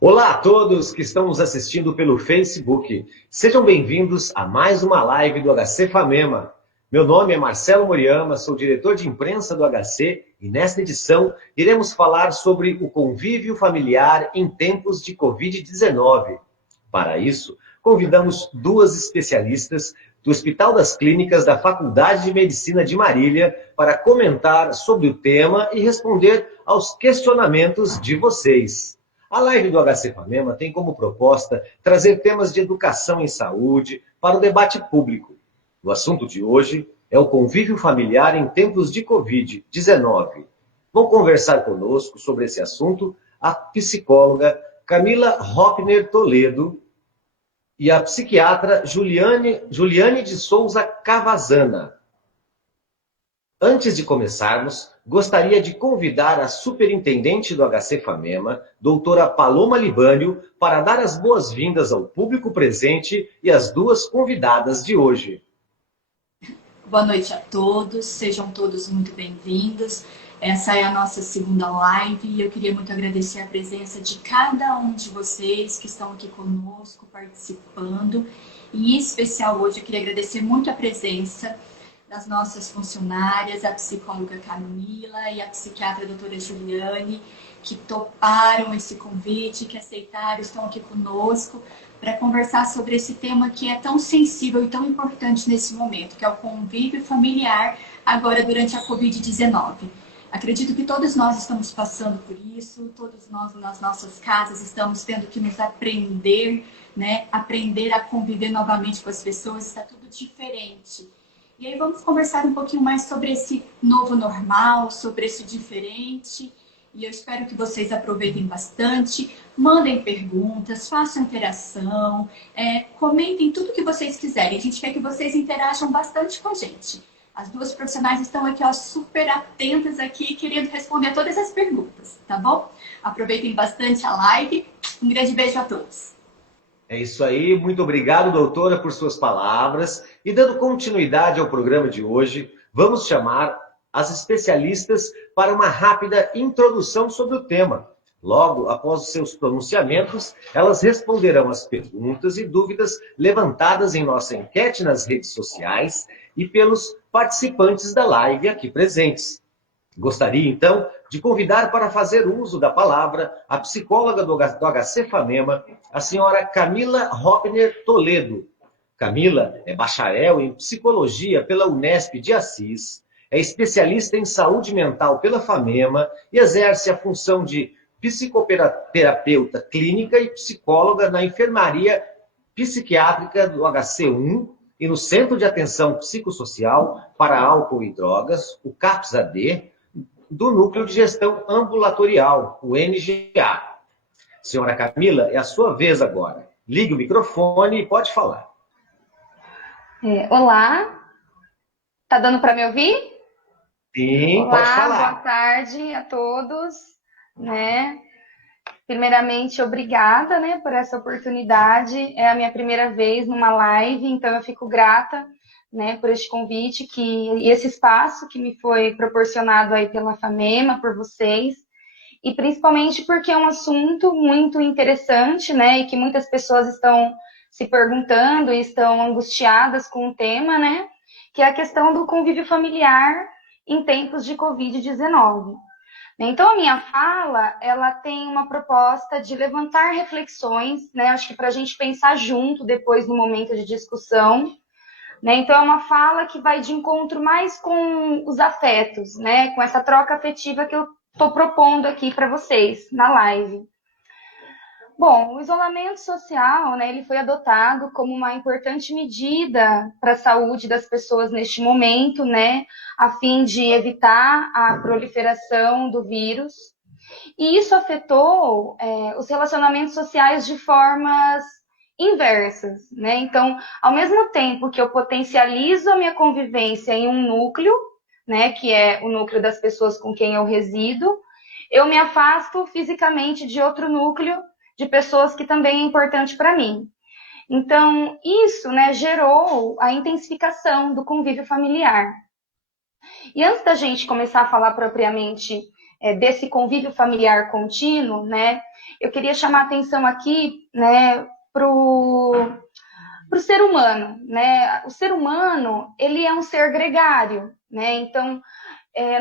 Olá a todos que estão nos assistindo pelo Facebook. Sejam bem-vindos a mais uma live do HC Famema. Meu nome é Marcelo Moriama, sou diretor de imprensa do HC e nesta edição iremos falar sobre o convívio familiar em tempos de Covid-19. Para isso, convidamos duas especialistas do Hospital das Clínicas da Faculdade de Medicina de Marília para comentar sobre o tema e responder aos questionamentos de vocês. A live do HC Famema tem como proposta trazer temas de educação em saúde para o debate público. O assunto de hoje é o convívio familiar em tempos de Covid-19. Vão conversar conosco sobre esse assunto a psicóloga Camila Hoppner Toledo e a psiquiatra Juliane de Souza Cavazana. Antes de começarmos, gostaria de convidar a superintendente do HC Famema, doutora Paloma Libânio, para dar as boas-vindas ao público presente e às duas convidadas de hoje. Boa noite a todos, sejam todos muito bem-vindos. Essa é a nossa segunda live e eu queria muito agradecer a presença de cada um de vocês que estão aqui conosco, participando. E em especial hoje eu queria agradecer muito a presença das nossas funcionárias, a psicóloga Camila e a psiquiatra doutora Juliane, que toparam esse convite, que aceitaram, estão aqui conosco para conversar sobre esse tema que é tão sensível e tão importante nesse momento, que é o convívio familiar agora durante a Covid-19. Acredito que todos nós estamos passando por isso, todos nós nas nossas casas estamos tendo que nos aprender, né? Aprender a conviver novamente com as pessoas, está tudo diferente. E aí vamos conversar um pouquinho mais sobre esse novo normal, sobre esse diferente. E eu espero que vocês aproveitem bastante, mandem perguntas, façam interação, comentem tudo que vocês quiserem. A gente quer que vocês interajam bastante com a gente. As duas profissionais estão aqui, ó, super atentas aqui, querendo responder todas as perguntas, tá bom? Aproveitem bastante a live. Um grande beijo a todos. É isso aí, muito obrigado, doutora, por suas palavras. E dando continuidade ao programa de hoje, vamos chamar as especialistas para uma rápida introdução sobre o tema. Logo, após os seus pronunciamentos, elas responderão as perguntas e dúvidas levantadas em nossa enquete nas redes sociais e pelos participantes da live aqui presentes. Gostaria, então, de convidar para fazer uso da palavra a psicóloga do HC Famema, a senhora Camila Hoppner Toledo. Camila é bacharel em psicologia pela Unesp de Assis, é especialista em saúde mental pela Famema e exerce a função de psicoterapeuta clínica e psicóloga na enfermaria psiquiátrica do HC1 e no Centro de Atenção Psicossocial para Álcool e Drogas, o CAPS-AD, do Núcleo de Gestão Ambulatorial, o NGA. Senhora Camila, é a sua vez agora. Ligue o microfone e pode falar. Olá, tá dando para me ouvir? Sim, Olá, pode falar. Boa tarde a todos, né? Primeiramente, obrigada, né, por essa oportunidade. É a minha primeira vez numa live, então eu fico grata, né, por este convite e esse espaço que me foi proporcionado aí pela Famema, por vocês, e principalmente porque é um assunto muito interessante, né, e que muitas pessoas estão se perguntando e estão angustiadas com o tema, né, que é a questão do convívio familiar em tempos de Covid-19. Então, a minha fala, ela tem uma proposta de levantar reflexões, né, acho que para a gente pensar junto depois no momento de discussão, né? Então, é uma fala que vai de encontro mais com os afetos, né? Com essa troca afetiva que eu estou propondo aqui para vocês na live. Bom, o isolamento social, né, ele foi adotado como uma importante medida para a saúde das pessoas neste momento, né, a fim de evitar a proliferação do vírus. E isso afetou os relacionamentos sociais de formas inversas, né? Então, ao mesmo tempo que eu potencializo a minha convivência em um núcleo, né, que é o núcleo das pessoas com quem eu resido, eu me afasto fisicamente de outro núcleo de pessoas que também é importante para mim. Então, isso, né, gerou a intensificação do convívio familiar. E antes da gente começar a falar propriamente desse convívio familiar contínuo, né, eu queria chamar a atenção aqui, né, para o ser humano, né? O ser humano, ele é um ser gregário, né? Então,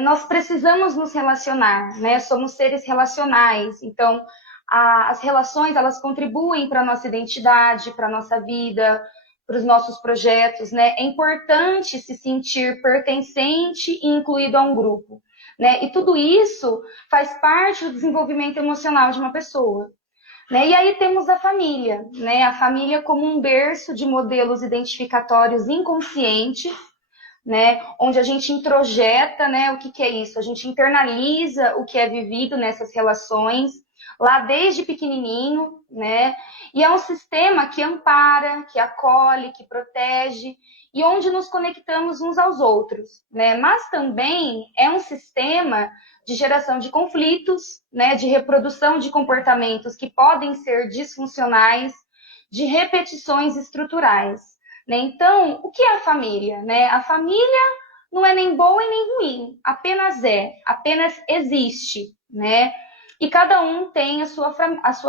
nós precisamos nos relacionar, né? Somos seres relacionais, então as relações, elas contribuem para a nossa identidade, para a nossa vida, para os nossos projetos, né? É importante se sentir pertencente e incluído a um grupo, né? E tudo isso faz parte do desenvolvimento emocional de uma pessoa. Né? E aí temos a família, né? A família como um berço de modelos identificatórios inconscientes, né? Onde a gente introjeta, né? O que é isso? A gente internaliza o que é vivido nessas relações, lá desde pequenininho, né? E é um sistema que ampara, que acolhe, que protege, e onde nos conectamos uns aos outros, né? Mas também é um sistema de geração de conflitos, né? De reprodução de comportamentos que podem ser disfuncionais, de repetições estruturais. Né? Então, o que é a família? Né? A família não é nem boa e nem ruim, apenas existe, né? E cada um tem a sua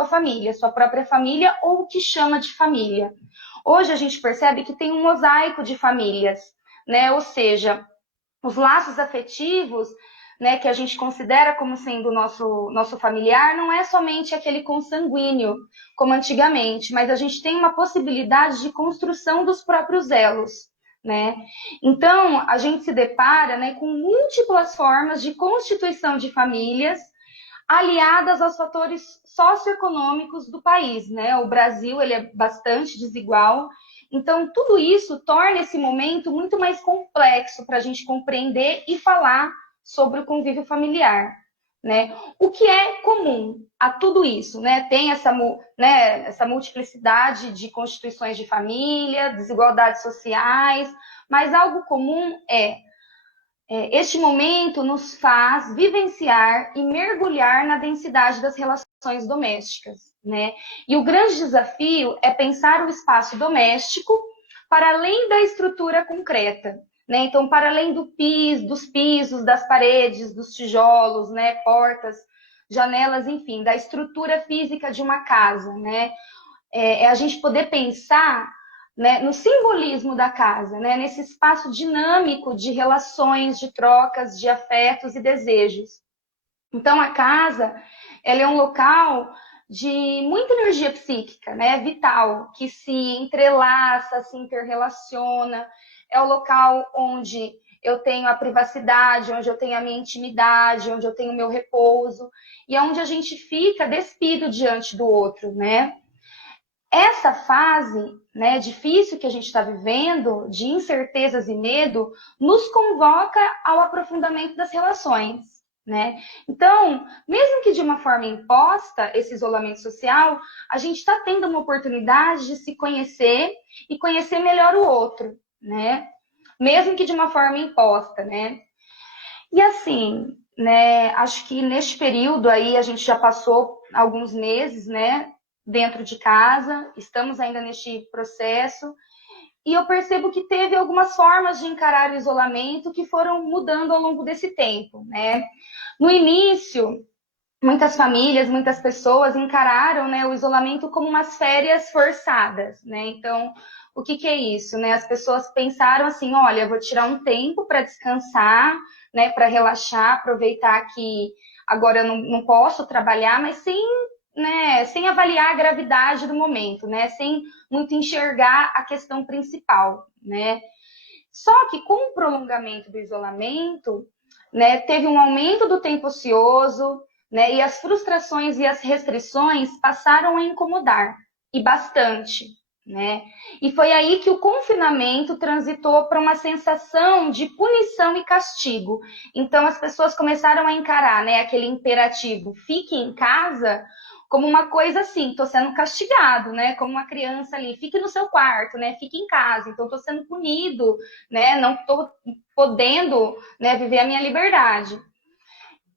família, a sua própria família, ou o que chama de família. Hoje a gente percebe que tem um mosaico de famílias, né? Ou seja, os laços afetivos, né, que a gente considera como sendo nosso familiar, não é somente aquele consanguíneo, como antigamente, mas a gente tem uma possibilidade de construção dos próprios elos, né? Então, a gente se depara, né, com múltiplas formas de constituição de famílias aliadas aos fatores socioeconômicos do país, né? O Brasil, ele é bastante desigual, então tudo isso torna esse momento muito mais complexo para a gente compreender e falar sobre o convívio familiar, né? O que é comum a tudo isso, né? Tem essa multiplicidade de constituições de família, desigualdades sociais, mas algo comum este momento nos faz vivenciar e mergulhar na densidade das relações domésticas, né? E o grande desafio é pensar o espaço doméstico para além da estrutura concreta, né? Então, para além dos pisos, das paredes, dos tijolos, né? Portas, janelas, enfim, da estrutura física de uma casa, né? É a gente poder pensar, né, no simbolismo da casa, né, nesse espaço dinâmico de relações, de trocas, de afetos e desejos. Então, a casa, ela é um local de muita energia psíquica, né, vital, que se entrelaça, se interrelaciona. É o local onde eu tenho a privacidade, onde eu tenho a minha intimidade, onde eu tenho o meu repouso, e é onde a gente fica despido diante do outro, né? Essa fase, né, difícil que a gente está vivendo, de incertezas e medo, nos convoca ao aprofundamento das relações, né? Então, mesmo que de uma forma imposta, esse isolamento social, a gente está tendo uma oportunidade de se conhecer e conhecer melhor o outro, né? Mesmo que de uma forma imposta, né? E assim, né, acho que neste período aí a gente já passou alguns meses, né, dentro de casa, estamos ainda neste processo, e eu percebo que teve algumas formas de encarar o isolamento que foram mudando ao longo desse tempo, né? No início, muitas famílias, muitas pessoas encararam, né, o isolamento como umas férias forçadas, né? Então, o que é isso, né? As pessoas pensaram assim, olha, eu vou tirar um tempo para descansar, né, para relaxar, aproveitar que agora eu não posso trabalhar, mas sem avaliar a gravidade do momento, né? Sem muito enxergar a questão principal, né? Só que com o prolongamento do isolamento, né, teve um aumento do tempo ocioso, né, e as frustrações e as restrições passaram a incomodar, e bastante, né? E foi aí que o confinamento transitou para uma sensação de punição e castigo. Então as pessoas começaram a encarar, né, aquele imperativo, fique em casa, como uma coisa assim, estou sendo castigado, né? Como uma criança ali, fique no seu quarto, né? Fique em casa, então estou sendo punido, né? Não estou podendo, né, viver a minha liberdade.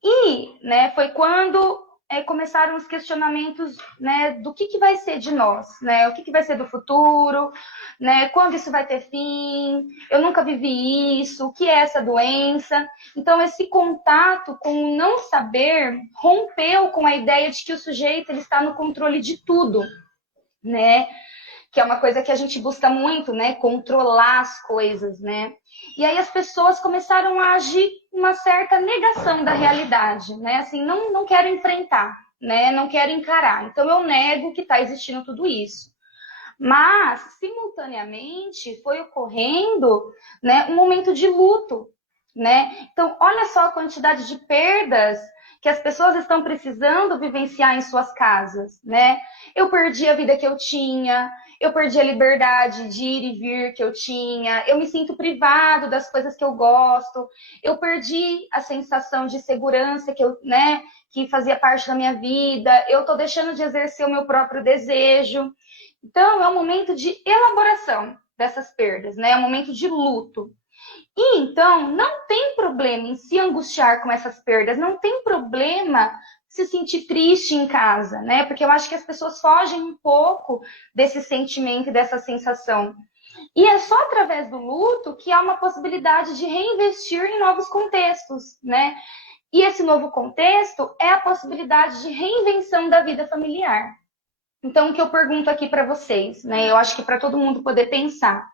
E, né, foi quando começaram os questionamentos, né, do que vai ser de nós, né? O que vai ser do futuro, né? Quando isso vai ter fim? Eu nunca vivi isso. O que é essa doença? Então, esse contato com o não saber rompeu com a ideia de que o sujeito ele está no controle de tudo, né? Que é uma coisa que a gente busca muito, né? Controlar as coisas, né? E aí as pessoas começaram a agir uma certa negação da realidade, né? Assim, não quero enfrentar, né? Não quero encarar. Então eu nego que está existindo tudo isso. Mas, simultaneamente, foi ocorrendo, né, um momento de luto, né? Então, olha só a quantidade de perdas que as pessoas estão precisando vivenciar em suas casas, né? Eu perdi a vida que eu tinha, eu perdi a liberdade de ir e vir que eu tinha, eu me sinto privado das coisas que eu gosto, eu perdi a sensação de segurança que eu, né, que fazia parte da minha vida, eu tô deixando de exercer o meu próprio desejo. Então, é um momento de elaboração dessas perdas, né? É um momento de luto. E então, não tem problema em se angustiar com essas perdas, não tem problema se sentir triste em casa, né? Porque eu acho que as pessoas fogem um pouco desse sentimento e dessa sensação. E é só através do luto que há uma possibilidade de reinvestir em novos contextos, né? E esse novo contexto é a possibilidade de reinvenção da vida familiar. Então, o que eu pergunto aqui para vocês, né? Eu acho que para todo mundo poder pensar.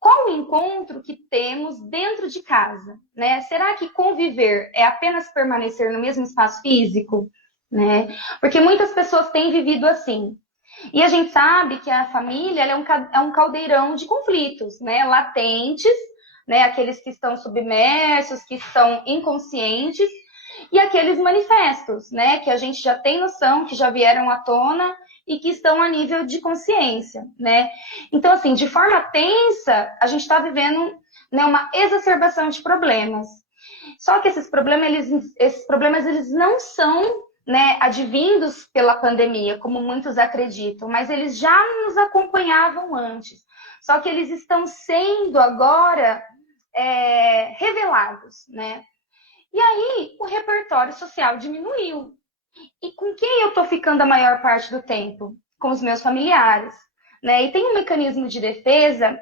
Qual o encontro que temos dentro de casa, né? Será que conviver é apenas permanecer no mesmo espaço físico, né? Porque muitas pessoas têm vivido assim. E a gente sabe que a família ela é um caldeirão de conflitos, né? Latentes, né? Aqueles que estão submersos, que estão inconscientes, e aqueles manifestos, né? Que a gente já tem noção, que já vieram à tona e que estão a nível de consciência, né? Então, assim, de forma tensa, a gente está vivendo, né, uma exacerbação de problemas. Só que esses problemas eles não são, né, advindos pela pandemia, como muitos acreditam, mas eles já nos acompanhavam antes. Só que eles estão sendo agora revelados, né? E aí o repertório social diminuiu. E com quem eu estou ficando a maior parte do tempo? Com os meus familiares, né? E tem um mecanismo de defesa,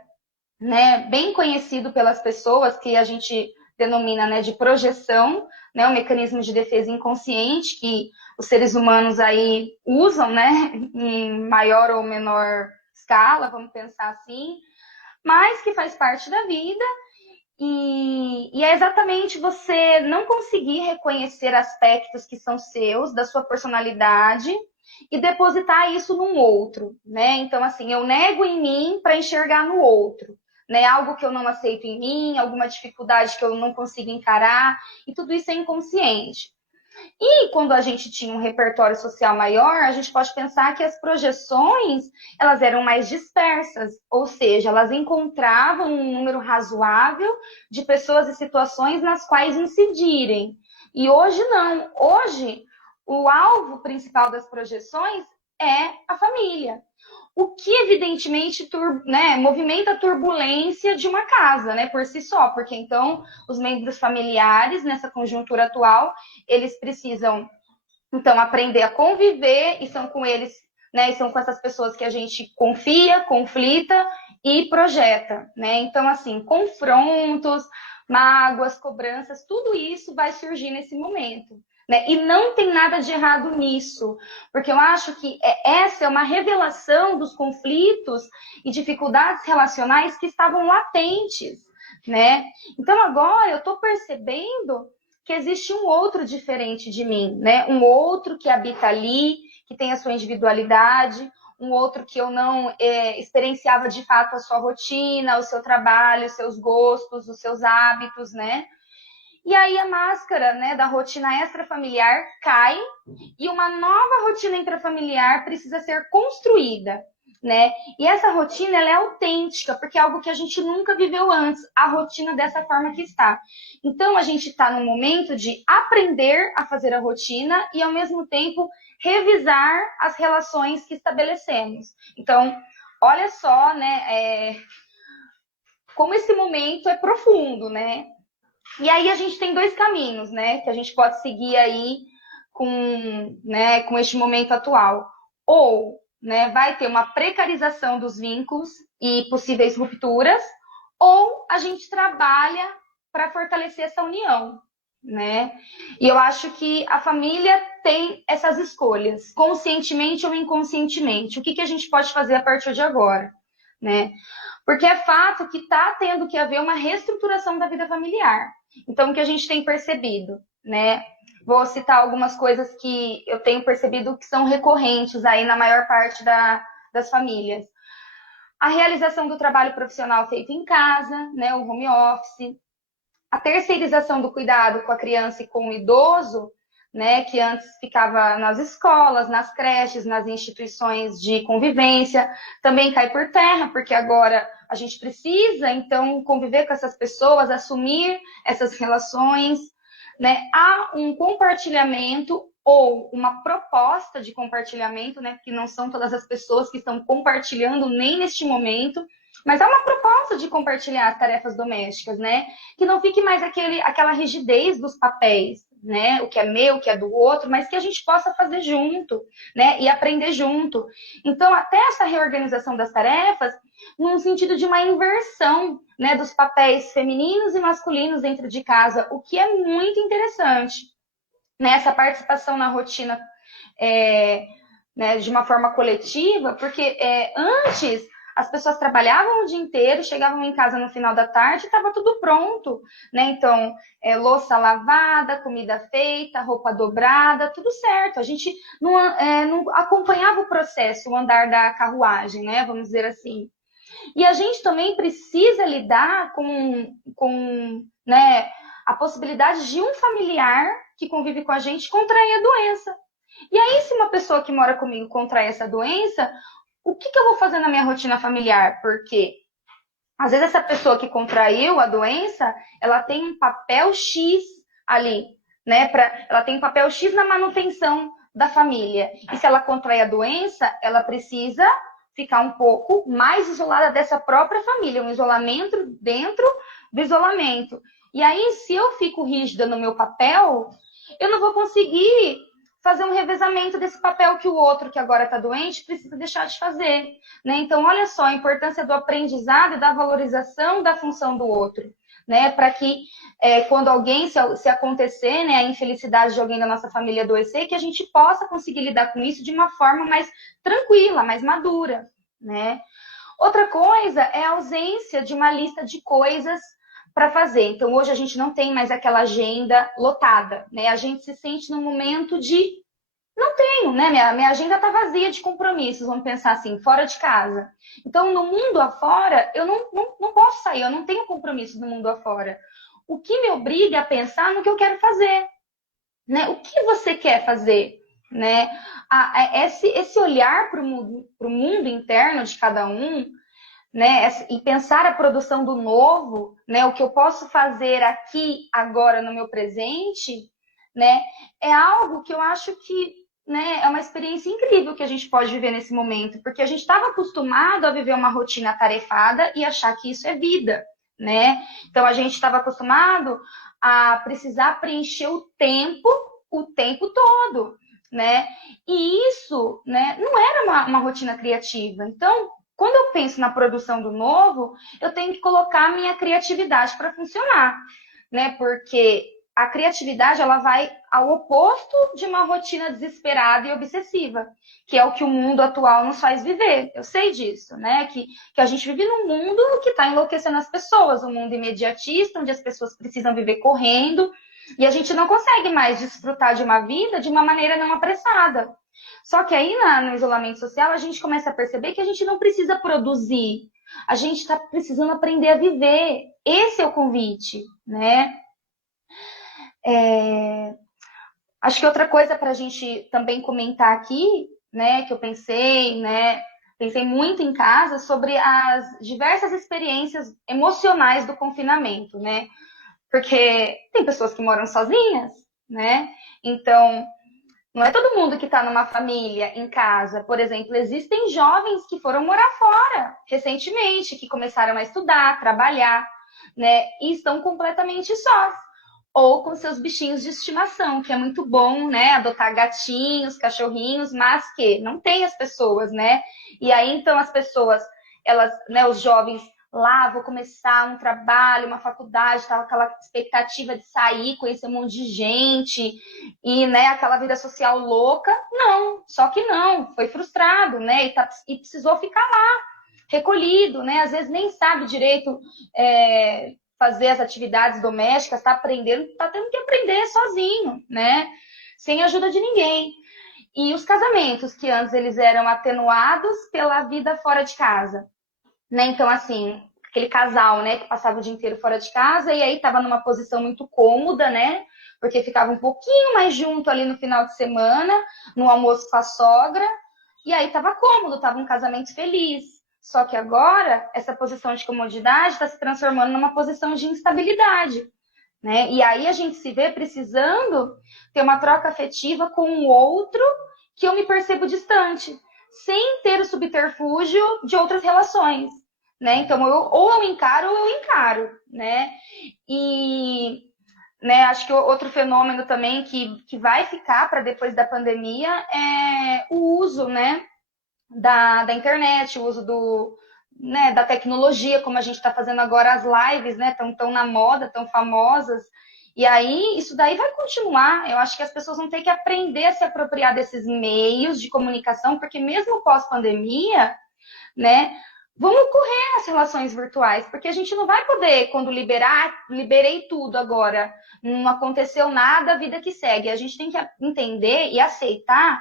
né, bem conhecido pelas pessoas, que a gente denomina, né, de projeção, né, um mecanismo de defesa inconsciente que os seres humanos aí usam, né, em maior ou menor escala, vamos pensar assim, mas que faz parte da vida. E é exatamente você não conseguir reconhecer aspectos que são seus, da sua personalidade, e depositar isso num outro, né? Então, assim, eu nego em mim para enxergar no outro, né? Algo que eu não aceito em mim, alguma dificuldade que eu não consigo encarar, e tudo isso é inconsciente. E quando a gente tinha um repertório social maior, a gente pode pensar que as projeções elas eram mais dispersas, ou seja, elas encontravam um número razoável de pessoas e situações nas quais incidirem. E hoje não. Hoje, o alvo principal das projeções é a família. O que, evidentemente, né, movimenta a turbulência de uma casa, né, por si só, porque então os membros familiares, nessa conjuntura atual, eles precisam, então, aprender a conviver, e são com eles, né, e são com essas pessoas que a gente confia, conflita e projeta, né? Então, assim, confrontos, mágoas, cobranças, tudo isso vai surgir nesse momento. Né? E não tem nada de errado nisso, porque eu acho que essa é uma revelação dos conflitos e dificuldades relacionais que estavam latentes, né? Então agora eu estou percebendo que existe um outro diferente de mim, né? Um outro que habita ali, que tem a sua individualidade, um outro que eu não experienciava de fato a sua rotina, o seu trabalho, os seus gostos, os seus hábitos, né? E aí a máscara, né, da rotina extrafamiliar cai e uma nova rotina intrafamiliar precisa ser construída, né? E essa rotina ela é autêntica, porque é algo que a gente nunca viveu antes, a rotina dessa forma que está. Então a gente está no momento de aprender a fazer a rotina e ao mesmo tempo revisar as relações que estabelecemos. Então, olha só, né, como esse momento é profundo, né? E aí a gente tem dois caminhos, né, que a gente pode seguir aí né, com este momento atual. Ou, né, vai ter uma precarização dos vínculos e possíveis rupturas, ou a gente trabalha para fortalecer essa união, né? E eu acho que a família tem essas escolhas, conscientemente ou inconscientemente. O que a gente pode fazer a partir de agora, né? Porque é fato que está tendo que haver uma reestruturação da vida familiar. Então, o que a gente tem percebido, né? Vou citar algumas coisas que eu tenho percebido que são recorrentes aí na maior parte das famílias. A realização do trabalho profissional feito em casa, né? O home office. A terceirização do cuidado com a criança e com o idoso, né, que antes ficava nas escolas, nas creches, nas instituições de convivência, também cai por terra, porque agora a gente precisa, então, conviver com essas pessoas, assumir essas relações, né? Há um compartilhamento ou uma proposta de compartilhamento, né, porque não são todas as pessoas que estão compartilhando nem neste momento, mas há uma proposta de compartilhar as tarefas domésticas, né? Que não fique mais aquela rigidez dos papéis, né? O que é meu, o que é do outro, mas que a gente possa fazer junto, né? E aprender junto. Então, até essa reorganização das tarefas, num sentido de uma inversão, né? Dos papéis femininos e masculinos dentro de casa, o que é muito interessante, né? Essa participação na rotina né? De uma forma coletiva, porque antes as pessoas trabalhavam o dia inteiro, chegavam em casa no final da tarde e estava tudo pronto, né? Então, louça lavada, comida feita, roupa dobrada, tudo certo. A gente não acompanhava o processo, o andar da carruagem, né? Vamos dizer assim. E a gente também precisa lidar com né, a possibilidade de um familiar que convive com a gente contrair a doença. E aí, se uma pessoa que mora comigo contrai essa doença, o que eu vou fazer na minha rotina familiar? Porque às vezes essa pessoa que contraiu a doença, ela tem um papel X ali, né? Ela tem um papel X na manutenção da família. E se ela contrai a doença, ela precisa ficar um pouco mais isolada dessa própria família, um isolamento dentro do isolamento. E aí, se eu fico rígida no meu papel, eu não vou conseguir fazer um revezamento desse papel que o outro, que agora está doente, precisa deixar de fazer, né? Então, olha só a importância do aprendizado e da valorização da função do outro, né? Para que quando alguém, se acontecer, né, a infelicidade de alguém da nossa família adoecer, que a gente possa conseguir lidar com isso de uma forma mais tranquila, mais madura, né? Outra coisa é a ausência de uma lista de coisas para fazer. Então, hoje a gente não tem mais aquela agenda lotada, né? A gente se sente num momento de não tenho, né? Minha agenda está vazia de compromissos, vamos pensar assim, fora de casa. Então, no mundo afora, eu não posso sair, eu não tenho compromisso no mundo afora. O que me obriga a pensar no que eu quero fazer, né? O que você quer fazer, né? Esse olhar para o mundo interno de cada um, né, e pensar a produção do novo, né, o que eu posso fazer aqui, agora, no meu presente, né, é algo que eu acho que, né, é uma experiência incrível que a gente pode viver nesse momento, porque a gente estava acostumado a viver uma rotina atarefada e achar que isso é vida, né? Então, a gente estava acostumado a precisar preencher o tempo todo, né? E isso, né, não era uma rotina criativa. Então, quando eu penso na produção do novo, eu tenho que colocar a minha criatividade para funcionar, né? Porque a criatividade, ela vai ao oposto de uma rotina desesperada e obsessiva, que é o que o mundo atual nos faz viver. Eu sei disso, né? Que a gente vive num mundo que está enlouquecendo as pessoas, um mundo imediatista, onde as pessoas precisam viver correndo, e a gente não consegue mais desfrutar de uma vida de uma maneira não apressada. Só que aí, no isolamento social, a gente começa a perceber que a gente não precisa produzir. A gente está precisando aprender a viver. Esse é o convite, né? Acho que outra coisa para a gente também comentar aqui, né, que eu pensei, né, pensei muito em casa sobre as diversas experiências emocionais do confinamento, né? Porque tem pessoas que moram sozinhas, né? Então, não é todo mundo que está numa família, em casa. Por exemplo, existem jovens que foram morar fora recentemente, que começaram a estudar, trabalhar, né? E estão completamente sós. ou com seus bichinhos de estimação, que é muito bom, né? Adotar gatinhos, cachorrinhos, mas que não tem as pessoas, né? E aí, então, as pessoas, elas, né, os jovens lá, vou começar um trabalho, uma faculdade, tava aquela expectativa de sair, conhecer um monte de gente e, né, aquela vida social louca. Não, só que não, foi frustrado, né? E precisou ficar lá, recolhido, né? Às vezes nem sabe direito fazer as atividades domésticas, está aprendendo, está tendo que aprender sozinho, né? Sem ajuda de ninguém. E os casamentos, que antes eles eram atenuados pela vida fora de casa, né? Então, assim, aquele casal, né, que passava o dia inteiro fora de casa e aí estava numa posição muito cômoda, né? Porque ficava um pouquinho mais junto ali no final de semana, no almoço com a sogra, e aí estava cômodo, estava um casamento feliz. Só que agora, essa posição de comodidade está se transformando numa posição de instabilidade, né? E aí a gente se vê precisando ter uma troca afetiva com o outro que eu me percebo distante, sem ter o subterfúgio de outras relações, né? Então, ou eu encaro ou eu encaro, né? E, né, acho que outro fenômeno também que vai ficar para depois da pandemia é o uso, né, da internet, o uso né, da tecnologia, como a gente está fazendo agora as lives, né, tão na moda, tão famosas. E aí, isso daí vai continuar. Eu acho que as pessoas vão ter que aprender a se apropriar desses meios de comunicação, porque mesmo pós-pandemia, né, vão ocorrer as relações virtuais, porque a gente não vai poder, quando liberei tudo agora, não aconteceu nada, vida que segue. A gente tem que entender e aceitar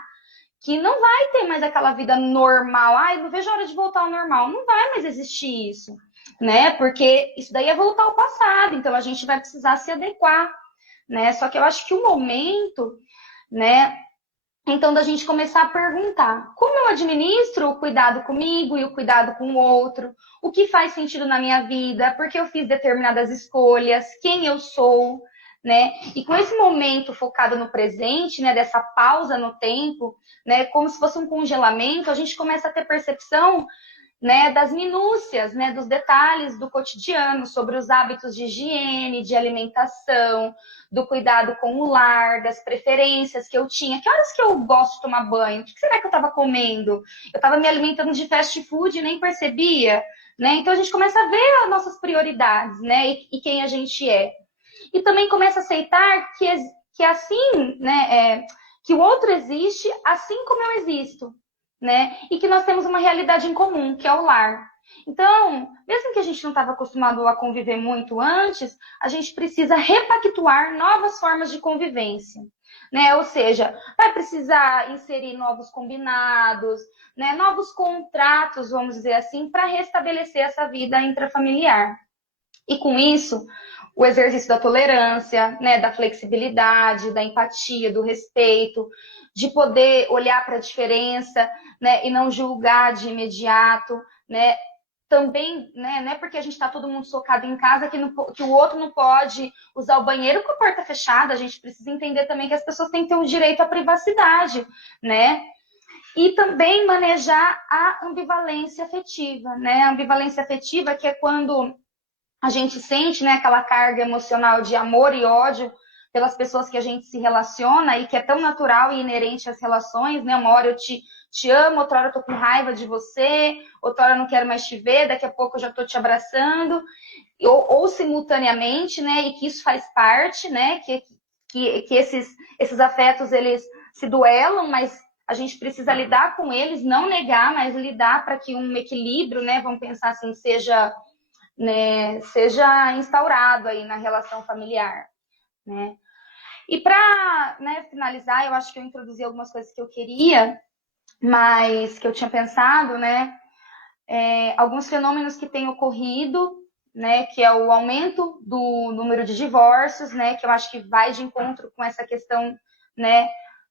que não vai ter mais aquela vida normal. Ai, não vejo a hora de voltar ao normal. Não vai mais existir isso, né? Porque isso daí é voltar ao passado, então a gente vai precisar se adequar, né? Só que eu acho que o momento, né, então da gente começar a perguntar: como eu administro o cuidado comigo e o cuidado com o outro? O que faz sentido na minha vida? Por que eu fiz determinadas escolhas? Quem eu sou? Né? E com esse momento focado no presente, né, dessa pausa no tempo, né, como se fosse um congelamento, a gente começa a ter percepção, né, das minúcias, né, dos detalhes do cotidiano, sobre os hábitos de higiene, de alimentação, do cuidado com o lar, das preferências que eu tinha. Que horas que eu gosto de tomar banho? O que será que eu estava comendo? Eu estava me alimentando de fast food e nem percebia, né? Então a gente começa a ver as nossas prioridades, né, e quem a gente é. E também começa a aceitar que assim, né, que o outro existe assim como eu existo, né? E que nós temos uma realidade em comum, que é o lar. Então, mesmo que a gente não estava acostumado a conviver muito antes, a gente precisa repactuar novas formas de convivência, né? Ou seja, vai precisar inserir novos combinados, né? Novos contratos, vamos dizer assim, para restabelecer essa vida intrafamiliar. E com isso, o exercício da tolerância, né, da flexibilidade, da empatia, do respeito, de poder olhar para a diferença, né, e não julgar de imediato, né? Também, né, não é porque a gente está todo mundo socado em casa que o outro não pode usar o banheiro com a porta fechada. A gente precisa entender também que as pessoas têm que ter o direito à privacidade, né? E também manejar a ambivalência afetiva, né? A ambivalência afetiva, que é quando a gente sente, né, aquela carga emocional de amor e ódio pelas pessoas que a gente se relaciona e que é tão natural e inerente às relações, né? Uma hora eu te amo, outra hora eu tô com raiva de você, outra hora eu não quero mais te ver, daqui a pouco eu já tô te abraçando, ou simultaneamente, né? E que isso faz parte, né? Que esses afetos, eles se duelam, mas a gente precisa lidar com eles, não negar, mas lidar para que um equilíbrio, né? Vamos pensar assim, né, seja instaurado aí na relação familiar, né? E para, né, finalizar, eu acho que eu introduzi algumas coisas que eu queria, mas que eu tinha pensado, né? Alguns fenômenos que têm ocorrido, né? Que é o aumento do número de divórcios, né? Que eu acho que vai de encontro com essa questão, né?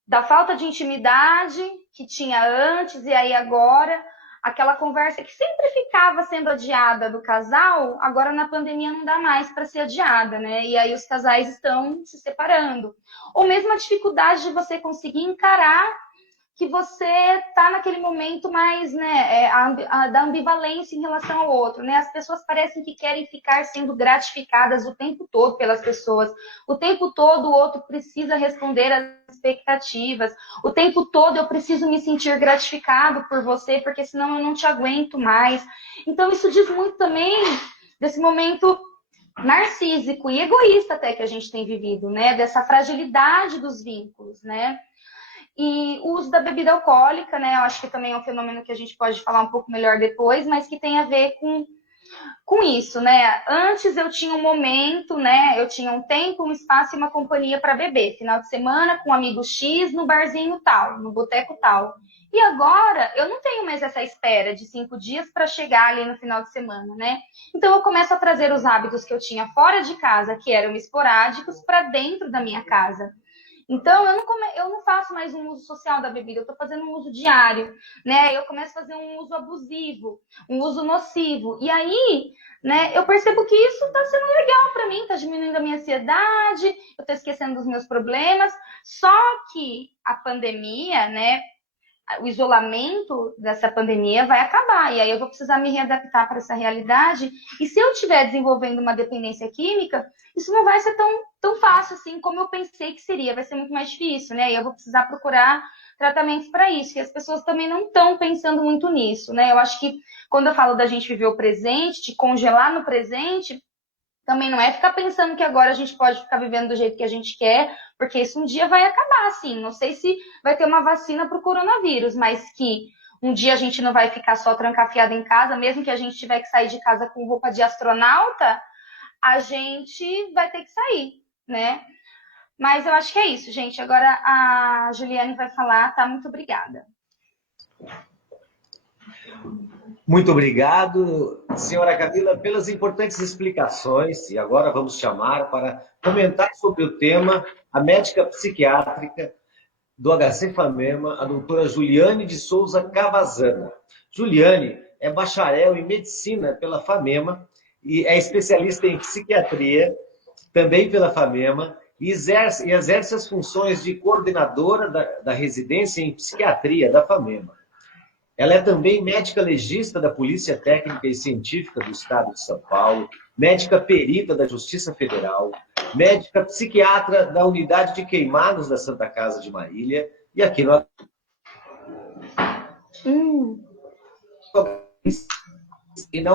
Da falta de intimidade que tinha antes e aí agora. Aquela conversa que sempre ficava sendo adiada do casal, agora na pandemia não dá mais para ser adiada, né? E aí os casais estão se separando. Ou mesmo a dificuldade de você conseguir encarar que você está naquele momento mais, né, da ambivalência em relação ao outro, né? As pessoas parecem que querem ficar sendo gratificadas o tempo todo pelas pessoas. O tempo todo o outro precisa responder às expectativas. O tempo todo eu preciso me sentir gratificado por você, porque senão eu não te aguento mais. Então isso diz muito também desse momento narcísico e egoísta até que a gente tem vivido, né? Dessa fragilidade dos vínculos, né? E o uso da bebida alcoólica, né? Eu acho que também é um fenômeno que a gente pode falar um pouco melhor depois, mas que tem a ver com isso, né? Antes eu tinha um momento, né? Eu tinha um tempo, um espaço e uma companhia para beber. Final de semana com um amigo X no barzinho tal, no boteco tal. E agora eu não tenho mais essa espera de 5 dias para chegar ali no final de semana, né? Então eu começo a trazer os hábitos que eu tinha fora de casa, que eram esporádicos, para dentro da minha casa. Então, eu não faço mais um uso social da bebida, eu estou fazendo um uso diário, né? Eu começo a fazer um uso abusivo, um uso nocivo. E aí, né, eu percebo que isso está sendo legal para mim, está diminuindo a minha ansiedade, eu estou esquecendo dos meus problemas. Só que a pandemia, né, o isolamento dessa pandemia vai acabar, e aí eu vou precisar me readaptar para essa realidade, e se eu estiver desenvolvendo uma dependência química, isso não vai ser tão fácil assim como eu pensei que seria, vai ser muito mais difícil, né? E eu vou precisar procurar tratamentos para isso, e as pessoas também não estão pensando muito nisso, né? Eu acho que quando eu falo da gente viver o presente, de congelar no presente, também não é ficar pensando que agora a gente pode ficar vivendo do jeito que a gente quer, porque isso um dia vai acabar, assim. Não sei se vai ter uma vacina para o coronavírus, mas que um dia a gente não vai ficar só trancafiado em casa, mesmo que a gente tiver que sair de casa com roupa de astronauta, a gente vai ter que sair, né? Mas eu acho que é isso, gente. Agora a Juliane vai falar, tá? Muito obrigada. Muito obrigado, senhora Camila, pelas importantes explicações. E agora vamos chamar para comentar sobre o tema a médica psiquiátrica do HC Famema, a doutora Juliane de Souza Cavazana. Juliane é bacharel em medicina pela Famema e é especialista em psiquiatria, também pela Famema, e exerce as funções de coordenadora da residência em psiquiatria da Famema. Ela é também médica legista da Polícia Técnica e Científica do Estado de São Paulo, médica perita da Justiça Federal, médica psiquiatra da Unidade de Queimados da Santa Casa de Marília, e aqui no e na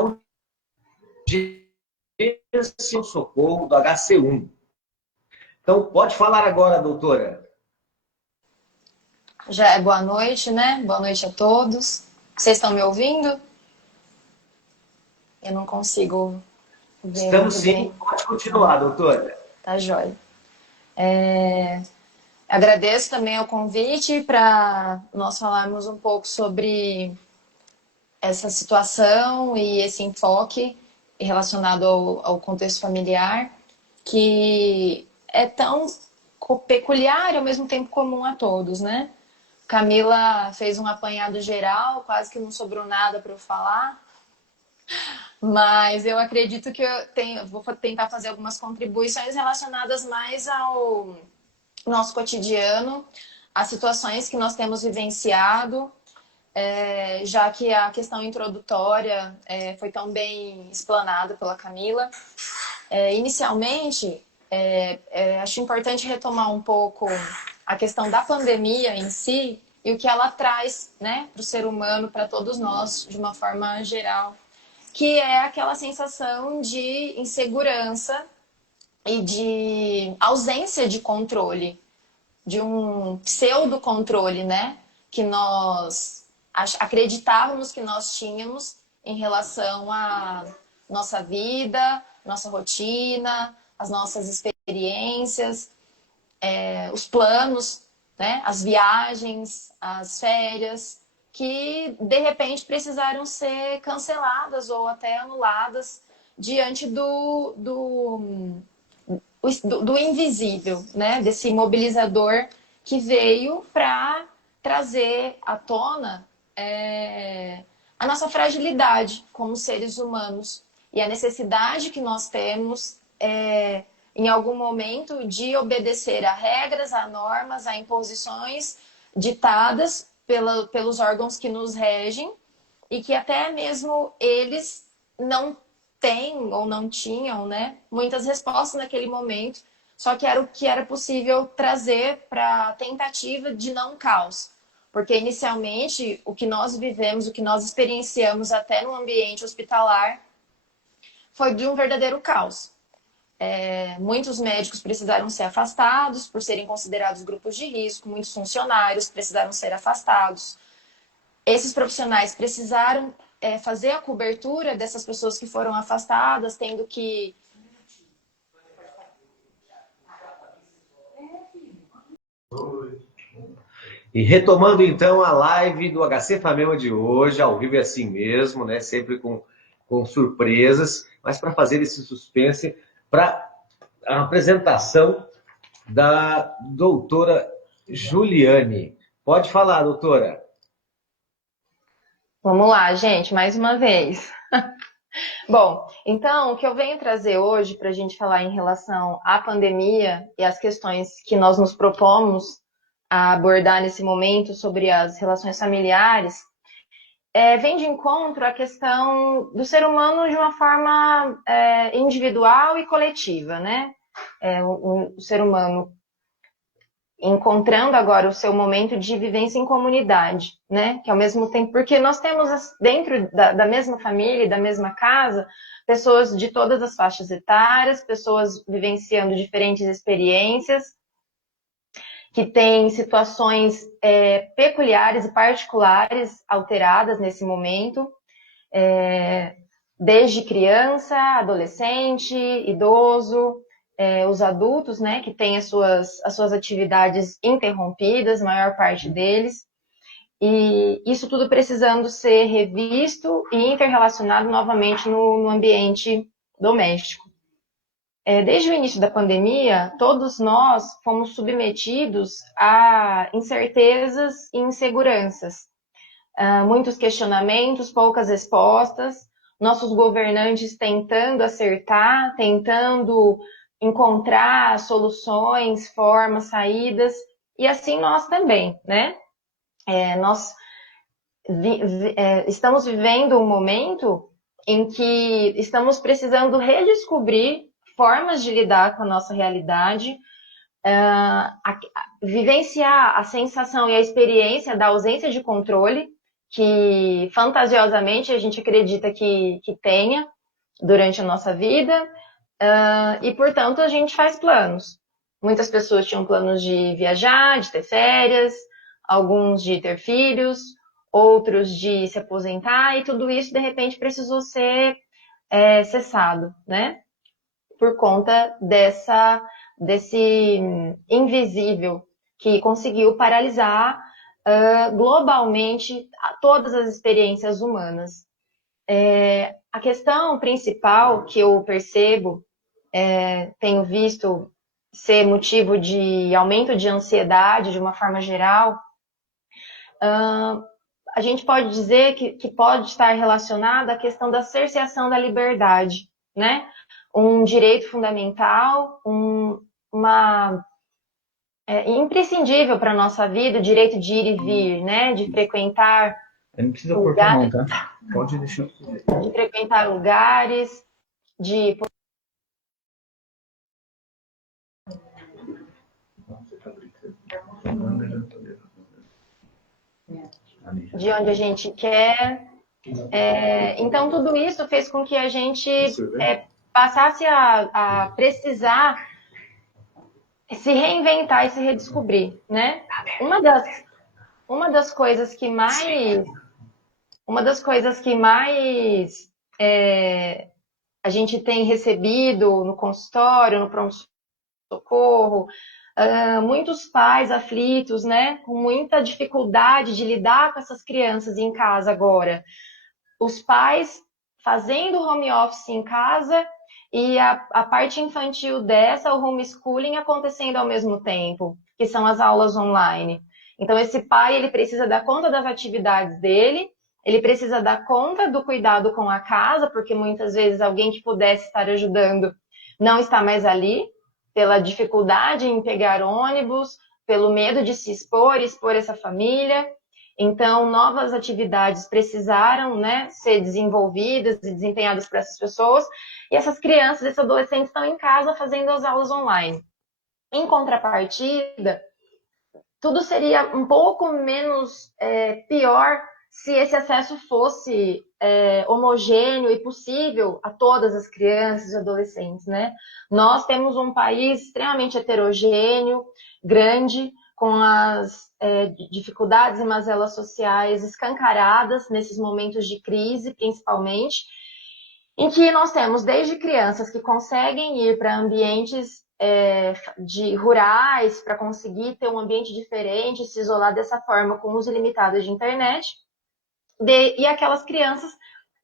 Urgência Socorro do HC1. Então, pode falar agora, doutora. Já é boa noite, né? Boa noite a todos. Vocês estão me ouvindo? Eu não consigo ver. Estamos sim. Pode continuar, doutora. Tá jóia. Agradeço também o convite para nós falarmos um pouco sobre essa situação e esse enfoque relacionado ao contexto familiar, que é tão peculiar e ao mesmo tempo comum a todos, né? Camila fez um apanhado geral, quase que não sobrou nada para eu falar, mas eu acredito que vou tentar fazer algumas contribuições relacionadas mais ao nosso cotidiano, às situações que nós temos vivenciado, já que a questão introdutória foi tão bem explanada pela Camila. Inicialmente, acho importante retomar um pouco a questão da pandemia em si e o que ela traz, né, para o ser humano, para todos nós, de uma forma geral, que é aquela sensação de insegurança e de ausência de controle, de um pseudo-controle, né, que nós acreditávamos que nós tínhamos em relação à nossa vida, nossa rotina, as nossas experiências, os planos, né, as viagens, as férias, que de repente precisaram ser canceladas ou até anuladas diante do invisível, né, desse mobilizador que veio para trazer à tona a nossa fragilidade como seres humanos e a necessidade que nós temos em algum momento de obedecer a regras, a normas, a imposições ditadas pelos órgãos que nos regem e que até mesmo eles não têm ou não tinham, né, muitas respostas naquele momento, só que era o que era possível trazer para a tentativa de não caos. Porque inicialmente o que nós vivemos, o que nós experienciamos até no ambiente hospitalar foi de um verdadeiro caos. Muitos médicos precisaram ser afastados por serem considerados grupos de risco, muitos funcionários precisaram ser afastados. Esses profissionais precisaram fazer a cobertura dessas pessoas que foram afastadas, tendo que... E retomando então a live do HC Famema de hoje, ao vivo é assim mesmo, né? Sempre com surpresas, mas para fazer esse suspense, para a apresentação da doutora Juliane. Pode falar, doutora. Vamos lá, gente, mais uma vez. Bom, então, o que eu venho trazer hoje para a gente falar em relação à pandemia e as questões que nós nos propomos a abordar nesse momento sobre as relações familiares, vem de encontro à questão do ser humano de uma forma individual e coletiva, né? O ser humano encontrando agora o seu momento de vivência em comunidade, né? Que ao mesmo tempo, porque nós temos dentro da mesma família, da mesma casa, pessoas de todas as faixas etárias, pessoas vivenciando diferentes experiências, que têm situações peculiares e particulares alteradas nesse momento, desde criança, adolescente, idoso, os adultos, né, que têm as suas atividades interrompidas, a maior parte deles, e isso tudo precisando ser revisto e interrelacionado novamente no ambiente doméstico. Desde o início da pandemia, todos nós fomos submetidos a incertezas e inseguranças. Muitos questionamentos, poucas respostas, nossos governantes tentando acertar, tentando encontrar soluções, formas, saídas, e assim nós também, né? Nós estamos vivendo um momento em que estamos precisando redescobrir formas de lidar com a nossa realidade, vivenciar a sensação e a experiência da ausência de controle, que fantasiosamente a gente acredita que tenha durante a nossa vida, e, portanto, a gente faz planos. Muitas pessoas tinham planos de viajar, de ter férias, alguns de ter filhos, outros de se aposentar, e tudo isso, de repente, precisou ser cessado, né? Por conta desse invisível que conseguiu paralisar globalmente todas as experiências humanas. A questão principal que eu percebo, tenho visto ser motivo de aumento de ansiedade de uma forma geral, a gente pode dizer que pode estar relacionado à questão da cerceação da liberdade, né? Um direito fundamental, imprescindível para a nossa vida, o direito de ir e vir, né? De frequentar não precisa cortar não, tá? Pode deixar. De frequentar lugares, de onde a gente quer. Então, tudo isso fez com que a gente passasse a precisar se reinventar e se redescobrir, né? Uma das coisas que mais a gente tem recebido no consultório, no pronto-socorro, muitos pais aflitos, né, com muita dificuldade de lidar com essas crianças em casa agora. Os pais fazendo home office em casa e a parte infantil dessa, o homeschooling, acontecendo ao mesmo tempo, que são as aulas online. Então, esse pai, ele precisa dar conta das atividades dele, ele precisa dar conta do cuidado com a casa, porque muitas vezes alguém que pudesse estar ajudando não está mais ali, pela dificuldade em pegar ônibus, pelo medo de se expor, expor essa família. Então, novas atividades precisaram, né, ser desenvolvidas e desempenhadas por essas pessoas, e essas crianças, esses adolescentes estão em casa fazendo as aulas online. Em contrapartida, tudo seria um pouco menos pior se esse acesso fosse homogêneo e possível a todas as crianças e adolescentes, né? Nós temos um país extremamente heterogêneo, grande, com as dificuldades e mazelas sociais escancaradas nesses momentos de crise, principalmente, em que nós temos desde crianças que conseguem ir para ambientes de rurais para conseguir ter um ambiente diferente, se isolar dessa forma com uso ilimitado de internet, e aquelas crianças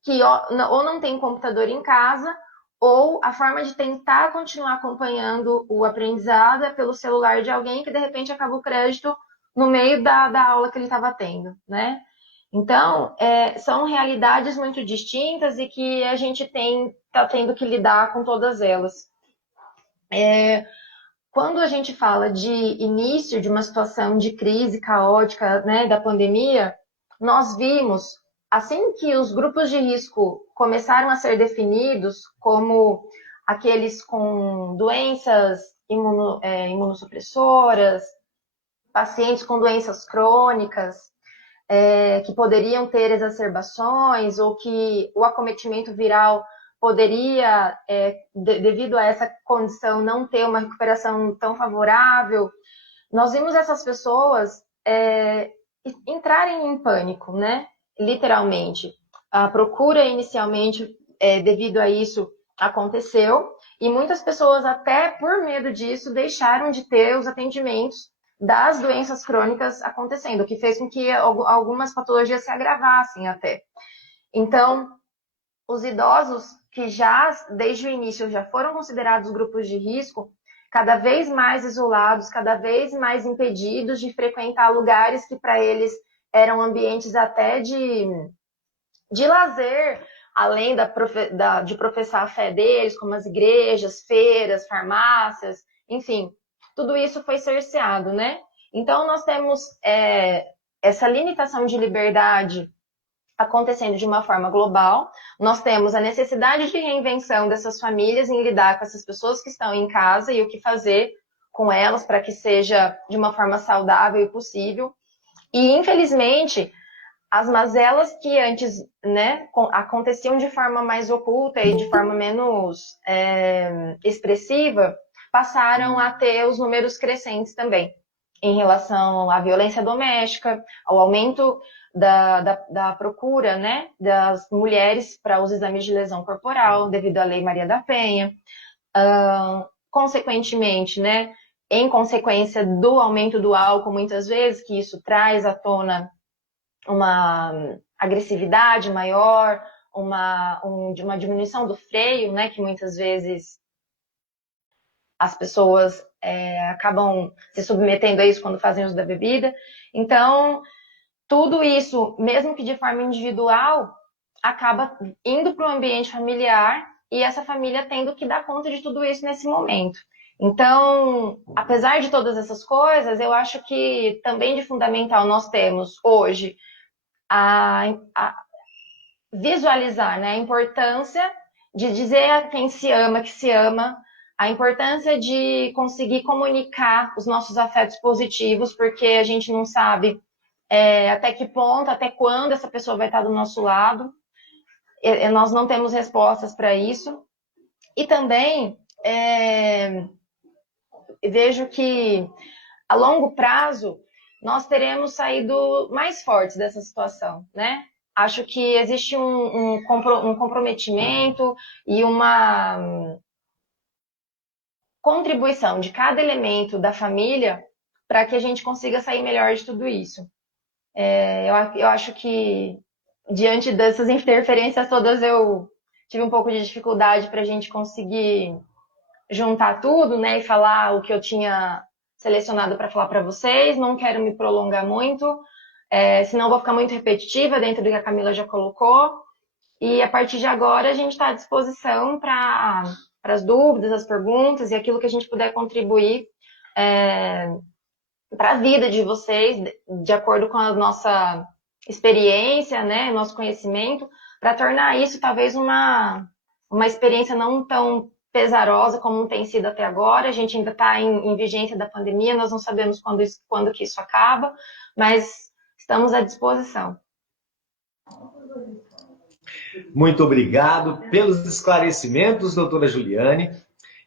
que ou não têm computador em casa, ou a forma de tentar continuar acompanhando o aprendizado é pelo celular de alguém que de repente acaba o crédito no meio da aula que ele estava tendo, né? Então, são realidades muito distintas e que a gente está tendo que lidar com todas elas. Quando a gente fala de início de uma situação de crise caótica, né, da pandemia, nós vimos, assim que os grupos de risco começaram a ser definidos como aqueles com doenças imunossupressoras, pacientes com doenças crônicas, que poderiam ter exacerbações ou que o acometimento viral poderia, devido a essa condição, não ter uma recuperação tão favorável, nós vimos essas pessoas entrarem em pânico, né? Literalmente. A procura inicialmente, devido a isso, aconteceu, e muitas pessoas, até por medo disso, deixaram de ter os atendimentos das doenças crônicas acontecendo, o que fez com que algumas patologias se agravassem até. Então, os idosos que já, desde o início, já foram considerados grupos de risco, cada vez mais isolados, cada vez mais impedidos de frequentar lugares que para eles eram ambientes até de lazer, além de professar a fé deles, como as igrejas, feiras, farmácias, enfim, tudo isso foi cerceado, né? Então, nós temos essa limitação de liberdade acontecendo de uma forma global. Nós temos a necessidade de reinvenção dessas famílias em lidar com essas pessoas que estão em casa e o que fazer com elas para que seja de uma forma saudável e possível. E, infelizmente, as mazelas que antes, né, aconteciam de forma mais oculta e de forma menos expressiva, passaram a ter os números crescentes também, em relação à violência doméstica, ao aumento da procura, né, das mulheres para os exames de lesão corporal, devido à Lei Maria da Penha. Consequentemente, né, em consequência do aumento do álcool, muitas vezes, que isso traz à tona uma agressividade maior, uma diminuição do freio, né, que muitas vezes as pessoas acabam se submetendo a isso quando fazem uso da bebida. Então, tudo isso, mesmo que de forma individual, acaba indo para o ambiente familiar e essa família tendo que dar conta de tudo isso nesse momento. Então, apesar de todas essas coisas, eu acho que também de fundamental nós temos hoje a visualizar, né, a importância de dizer a quem se ama que se ama, a importância de conseguir comunicar os nossos afetos positivos, porque a gente não sabe até que ponto, até quando essa pessoa vai estar do nosso lado. Nós não temos respostas para isso. E também vejo que a longo prazo nós teremos saído mais fortes dessa situação, né? Acho que existe um comprometimento e uma contribuição de cada elemento da família para que a gente consiga sair melhor de tudo isso. Eu acho que, diante dessas interferências todas, eu tive um pouco de dificuldade para a gente conseguir juntar tudo, né, e falar o que eu tinha selecionado para falar para vocês. Não quero me prolongar muito, senão vou ficar muito repetitiva dentro do que a Camila já colocou. E a partir de agora a gente está à disposição para as dúvidas, as perguntas e aquilo que a gente puder contribuir para a vida de vocês, de acordo com a nossa experiência, né, nosso conhecimento, para tornar isso talvez uma experiência não tão pesarosa como tem sido até agora. A gente ainda está em vigência da pandemia, nós não sabemos quando que isso acaba, mas estamos à disposição. Muito obrigado pelos esclarecimentos, doutora Juliane.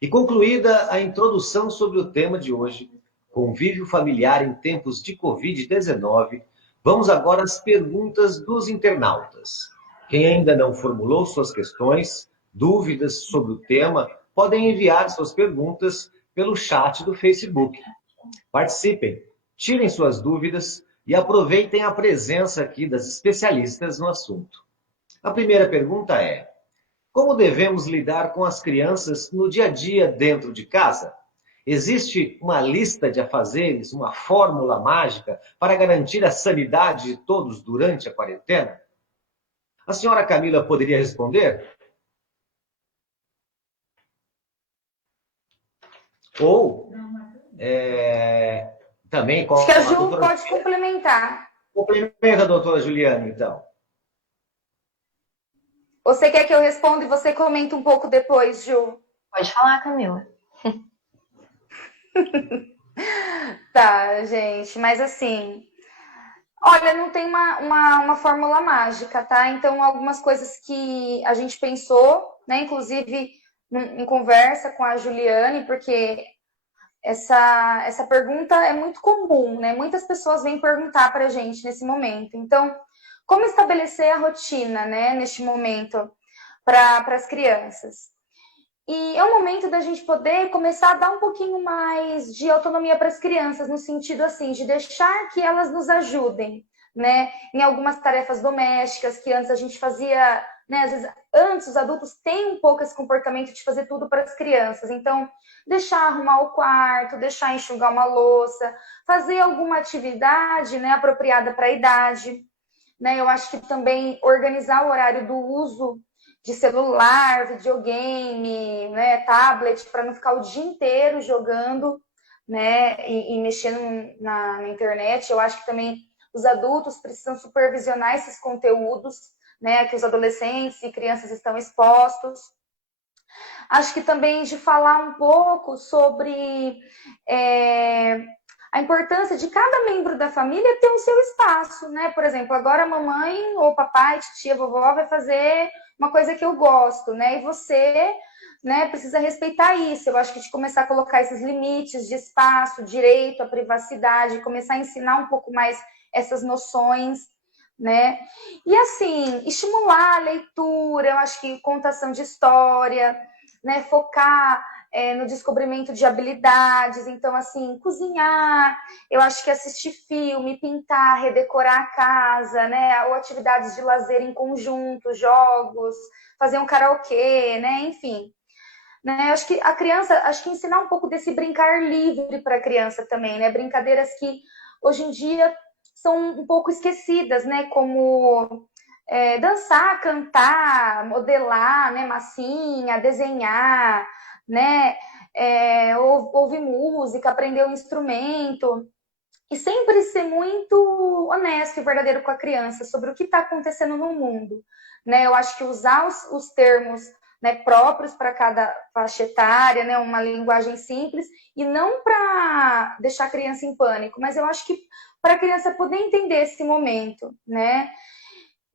E concluída a introdução sobre o tema de hoje, convívio familiar em tempos de Covid-19, vamos agora às perguntas dos internautas. Quem ainda não formulou suas questões, dúvidas sobre o tema, podem enviar suas perguntas pelo chat do Facebook. Participem, tirem suas dúvidas e aproveitem a presença aqui das especialistas no assunto. A primeira pergunta é: como devemos lidar com as crianças no dia a dia dentro de casa? Existe uma lista de afazeres, uma fórmula mágica para garantir a sanidade de todos durante a quarentena? A senhora Camila poderia responder? Ou também... Acho que a Ju pode complementar. Complementa a doutora Juliane, então. Você quer que eu responda e você comenta um pouco depois, Ju? Pode falar, Camila. Tá, gente, mas assim, olha, não tem uma fórmula mágica, tá? Então, algumas coisas que a gente pensou, né, inclusive em conversa com a Juliane, porque essa pergunta é muito comum, né? Muitas pessoas vêm perguntar pra gente nesse momento. Então, como estabelecer a rotina, né, neste momento para as crianças? E é o momento da gente poder começar a dar um pouquinho mais de autonomia para as crianças, no sentido assim, de deixar que elas nos ajudem, né, em algumas tarefas domésticas que antes a gente fazia, né, às vezes antes os adultos têm um pouco esse comportamento de fazer tudo para as crianças. Então, deixar arrumar o quarto, deixar enxugar uma louça, fazer alguma atividade, né, apropriada para a idade. Né, eu acho que também organizar o horário do uso de celular, videogame, né, tablet, para não ficar o dia inteiro jogando, né, e mexendo na internet. Eu acho que também os adultos precisam supervisionar esses conteúdos, né, que os adolescentes e crianças estão expostos. Acho que também de falar um pouco sobre a importância de cada membro da família ter o seu espaço, né? Por exemplo, agora a mamãe ou papai, titia, vovó vai fazer uma coisa que eu gosto, né? E você, né, precisa respeitar isso. Eu acho que de começar a colocar esses limites de espaço, direito à privacidade, começar a ensinar um pouco mais essas noções, né? E assim, estimular a leitura, eu acho que contação de história, né? Focar no descobrimento de habilidades. Então, assim, cozinhar, eu acho que assistir filme, pintar, redecorar a casa, né? Ou atividades de lazer em conjunto, jogos, fazer um karaokê, né? Enfim. Né? Eu acho que a criança, acho que ensinar um pouco desse brincar livre para a criança também, né? Brincadeiras que hoje em dia são um pouco esquecidas, né? Como dançar, cantar, modelar, né? Massinha, desenhar, né? Ouvir música, aprender um instrumento. E sempre ser muito honesto e verdadeiro com a criança sobre o que está acontecendo no mundo. Né? Eu acho que usar os termos, né, próprios para cada faixa etária, né, uma linguagem simples, e não para deixar a criança em pânico, mas eu acho que para a criança poder entender esse momento, né?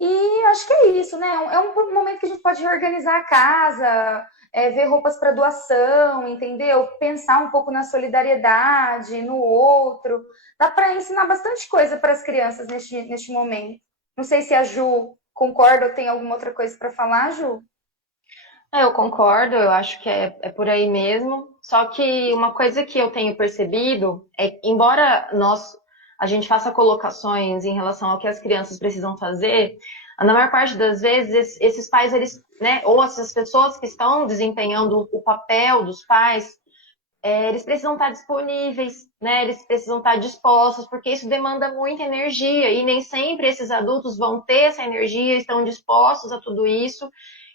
E acho que é isso, né? É um momento que a gente pode reorganizar a casa, ver roupas para doação, entendeu? Pensar um pouco na solidariedade, no outro. Dá para ensinar bastante coisa para as crianças neste momento. Não sei se a Ju concorda ou tem alguma outra coisa para falar, Ju? Eu concordo, eu acho que é por aí mesmo. Só que uma coisa que eu tenho percebido é, embora a gente faça colocações em relação ao que as crianças precisam fazer, na maior parte das vezes esses pais, eles, né, ou essas pessoas que estão desempenhando o papel dos pais, eles precisam estar disponíveis, né? Eles precisam estar dispostos, porque isso demanda muita energia e nem sempre esses adultos vão ter essa energia, estão dispostos a tudo isso.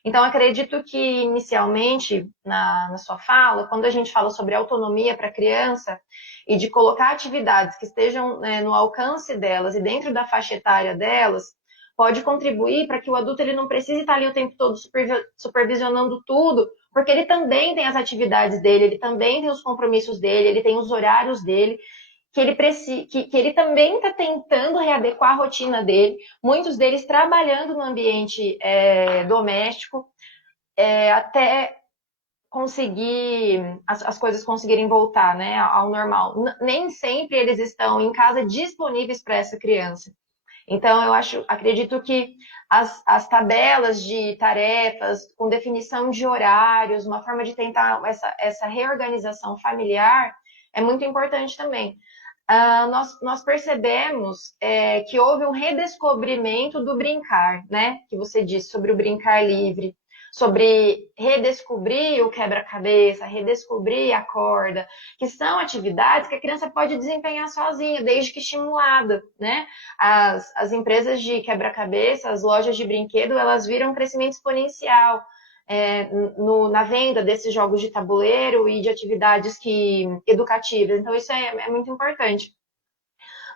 Então, acredito que, inicialmente, na sua fala, quando a gente fala sobre autonomia para a criança e de colocar atividades que estejam, né, no alcance delas e dentro da faixa etária delas, pode contribuir para que o adulto ele não precise estar ali o tempo todo supervisionando tudo, porque ele também tem as atividades dele, ele também tem os compromissos dele, ele tem os horários dele, que ele também está tentando readequar a rotina dele, muitos deles trabalhando no ambiente doméstico, até conseguir as coisas conseguirem voltar, né, ao normal. Nem sempre eles estão em casa disponíveis para essa criança. Então, acredito que as tabelas de tarefas, com definição de horários, uma forma de tentar essa reorganização familiar, é muito importante também. Nós percebemos que houve um redescobrimento do brincar, né? Que você disse sobre o brincar livre, sobre redescobrir o quebra-cabeça, redescobrir a corda, que são atividades que a criança pode desempenhar sozinha, desde que estimulada, né? As empresas de quebra-cabeça, as lojas de brinquedo, elas viram um crescimento exponencial na venda desses jogos de tabuleiro e de atividades educativas. Então, isso é muito importante.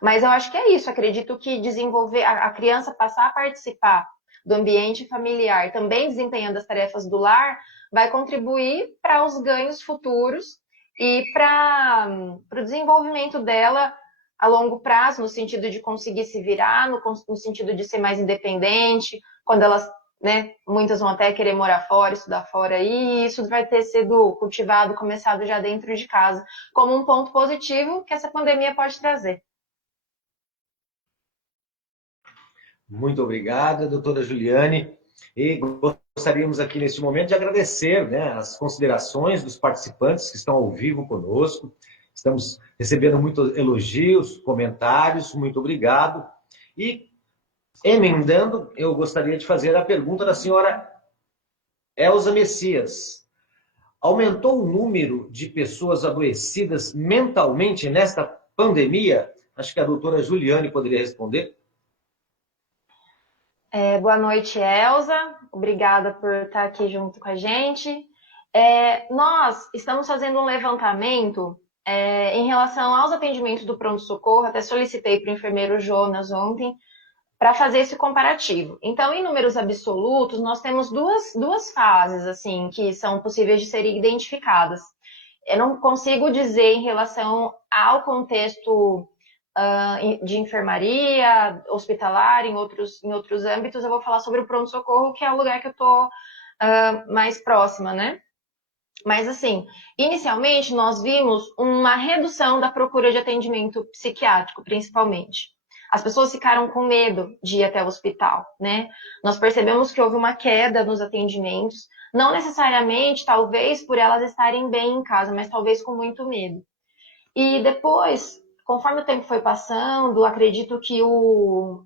Mas eu acho que é isso. Acredito que desenvolver a criança passar a participar do ambiente familiar, também desempenhando as tarefas do lar, vai contribuir para os ganhos futuros e para o desenvolvimento dela a longo prazo, no sentido de conseguir se virar, no sentido de ser mais independente, quando elas, né, muitas vão até querer morar fora, estudar fora, e isso vai ter sido cultivado, começado já dentro de casa, como um ponto positivo que essa pandemia pode trazer. Muito obrigada, doutora Juliane. E gostaríamos aqui neste momento de agradecer, né, as considerações dos participantes que estão ao vivo conosco. Estamos recebendo muitos elogios, comentários, muito obrigado. E, emendando, eu gostaria de fazer a pergunta da senhora Elza Messias. Aumentou o número de pessoas adoecidas mentalmente nesta pandemia? Acho que a doutora Juliane poderia responder. Boa noite, Elza. Obrigada por estar aqui junto com a gente. Nós estamos fazendo um levantamento em relação aos atendimentos do pronto-socorro. Até solicitei para o enfermeiro Jonas ontem para fazer esse comparativo. Então, em números absolutos, nós temos duas fases assim que são possíveis de serem identificadas. Eu não consigo dizer em relação ao contexto de enfermaria, hospitalar, em outros âmbitos. Eu vou falar sobre o pronto-socorro, que é o lugar que eu estou mais próxima, né? Mas, assim, inicialmente, nós vimos uma redução da procura de atendimento psiquiátrico, principalmente. As pessoas ficaram com medo de ir até o hospital, né? Nós percebemos que houve uma queda nos atendimentos, não necessariamente, talvez, por elas estarem bem em casa, mas talvez com muito medo. E depois, conforme o tempo foi passando, acredito que o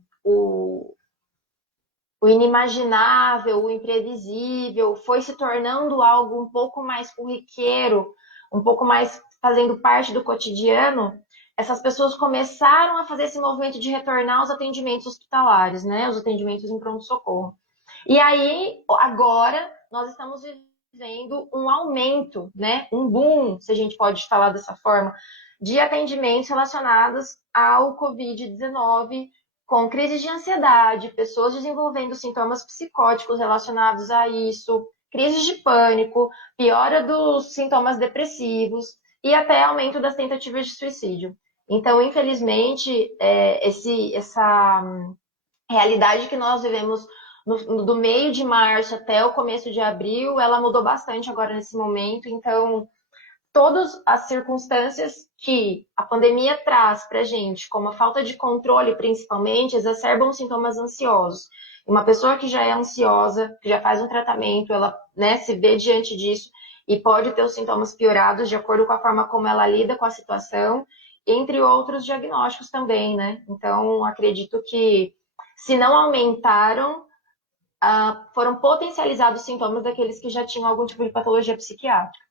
inimaginável, o imprevisível, foi se tornando algo um pouco mais corriqueiro, um pouco mais fazendo parte do cotidiano. Essas pessoas começaram a fazer esse movimento de retornar aos atendimentos hospitalares, né? Os atendimentos em pronto-socorro. E aí, agora, nós estamos vivendo um aumento, né? Um boom, se a gente pode falar dessa forma, de atendimentos relacionados ao Covid-19, com crises de ansiedade, pessoas desenvolvendo sintomas psicóticos relacionados a isso, crises de pânico, piora dos sintomas depressivos e até aumento das tentativas de suicídio. Então, infelizmente, essa realidade que nós vivemos do meio de março até o começo de abril, ela mudou bastante agora nesse momento. Então, todas as circunstâncias que a pandemia traz para a gente, como a falta de controle, principalmente, exacerbam sintomas ansiosos. Uma pessoa que já é ansiosa, que já faz um tratamento, ela, né, se vê diante disso e pode ter os sintomas piorados de acordo com a forma como ela lida com a situação, entre outros diagnósticos também, né? Então, acredito que, se não aumentaram, foram potencializados os sintomas daqueles que já tinham algum tipo de patologia psiquiátrica.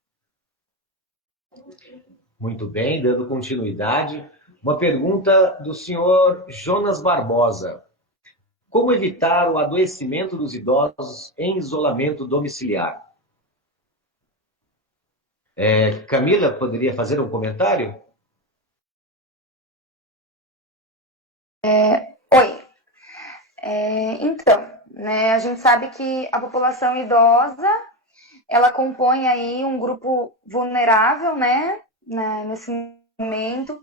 Muito bem, dando continuidade. Uma pergunta do senhor Jonas Barbosa. como evitar o adoecimento dos idosos em isolamento domiciliar? Camila, poderia fazer um comentário? Oi. Então, né, a gente sabe que a população idosa, ela compõe aí um grupo vulnerável, né, nesse momento.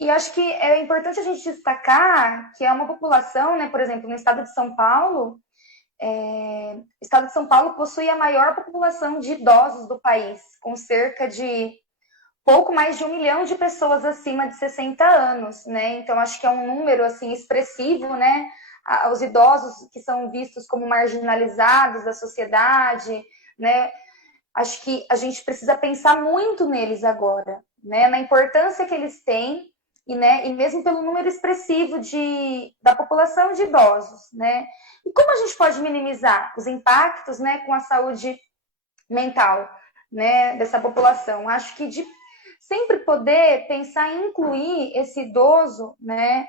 E acho que é importante a gente destacar que é uma população, né, por exemplo, no estado de São Paulo, o estado de São Paulo possui a maior população de idosos do país, com cerca de pouco mais de 1 milhão de pessoas acima de 60 anos, né? Então, acho que é um número, assim, expressivo, né? Os idosos que são vistos como marginalizados da sociedade, né? Acho que a gente precisa pensar muito neles agora, né? Na importância que eles têm e, né? E mesmo pelo número expressivo da população de idosos, né? E como a gente pode minimizar os impactos, né? Com a saúde mental, né? Dessa população? Acho que sempre poder pensar em incluir esse idoso, né,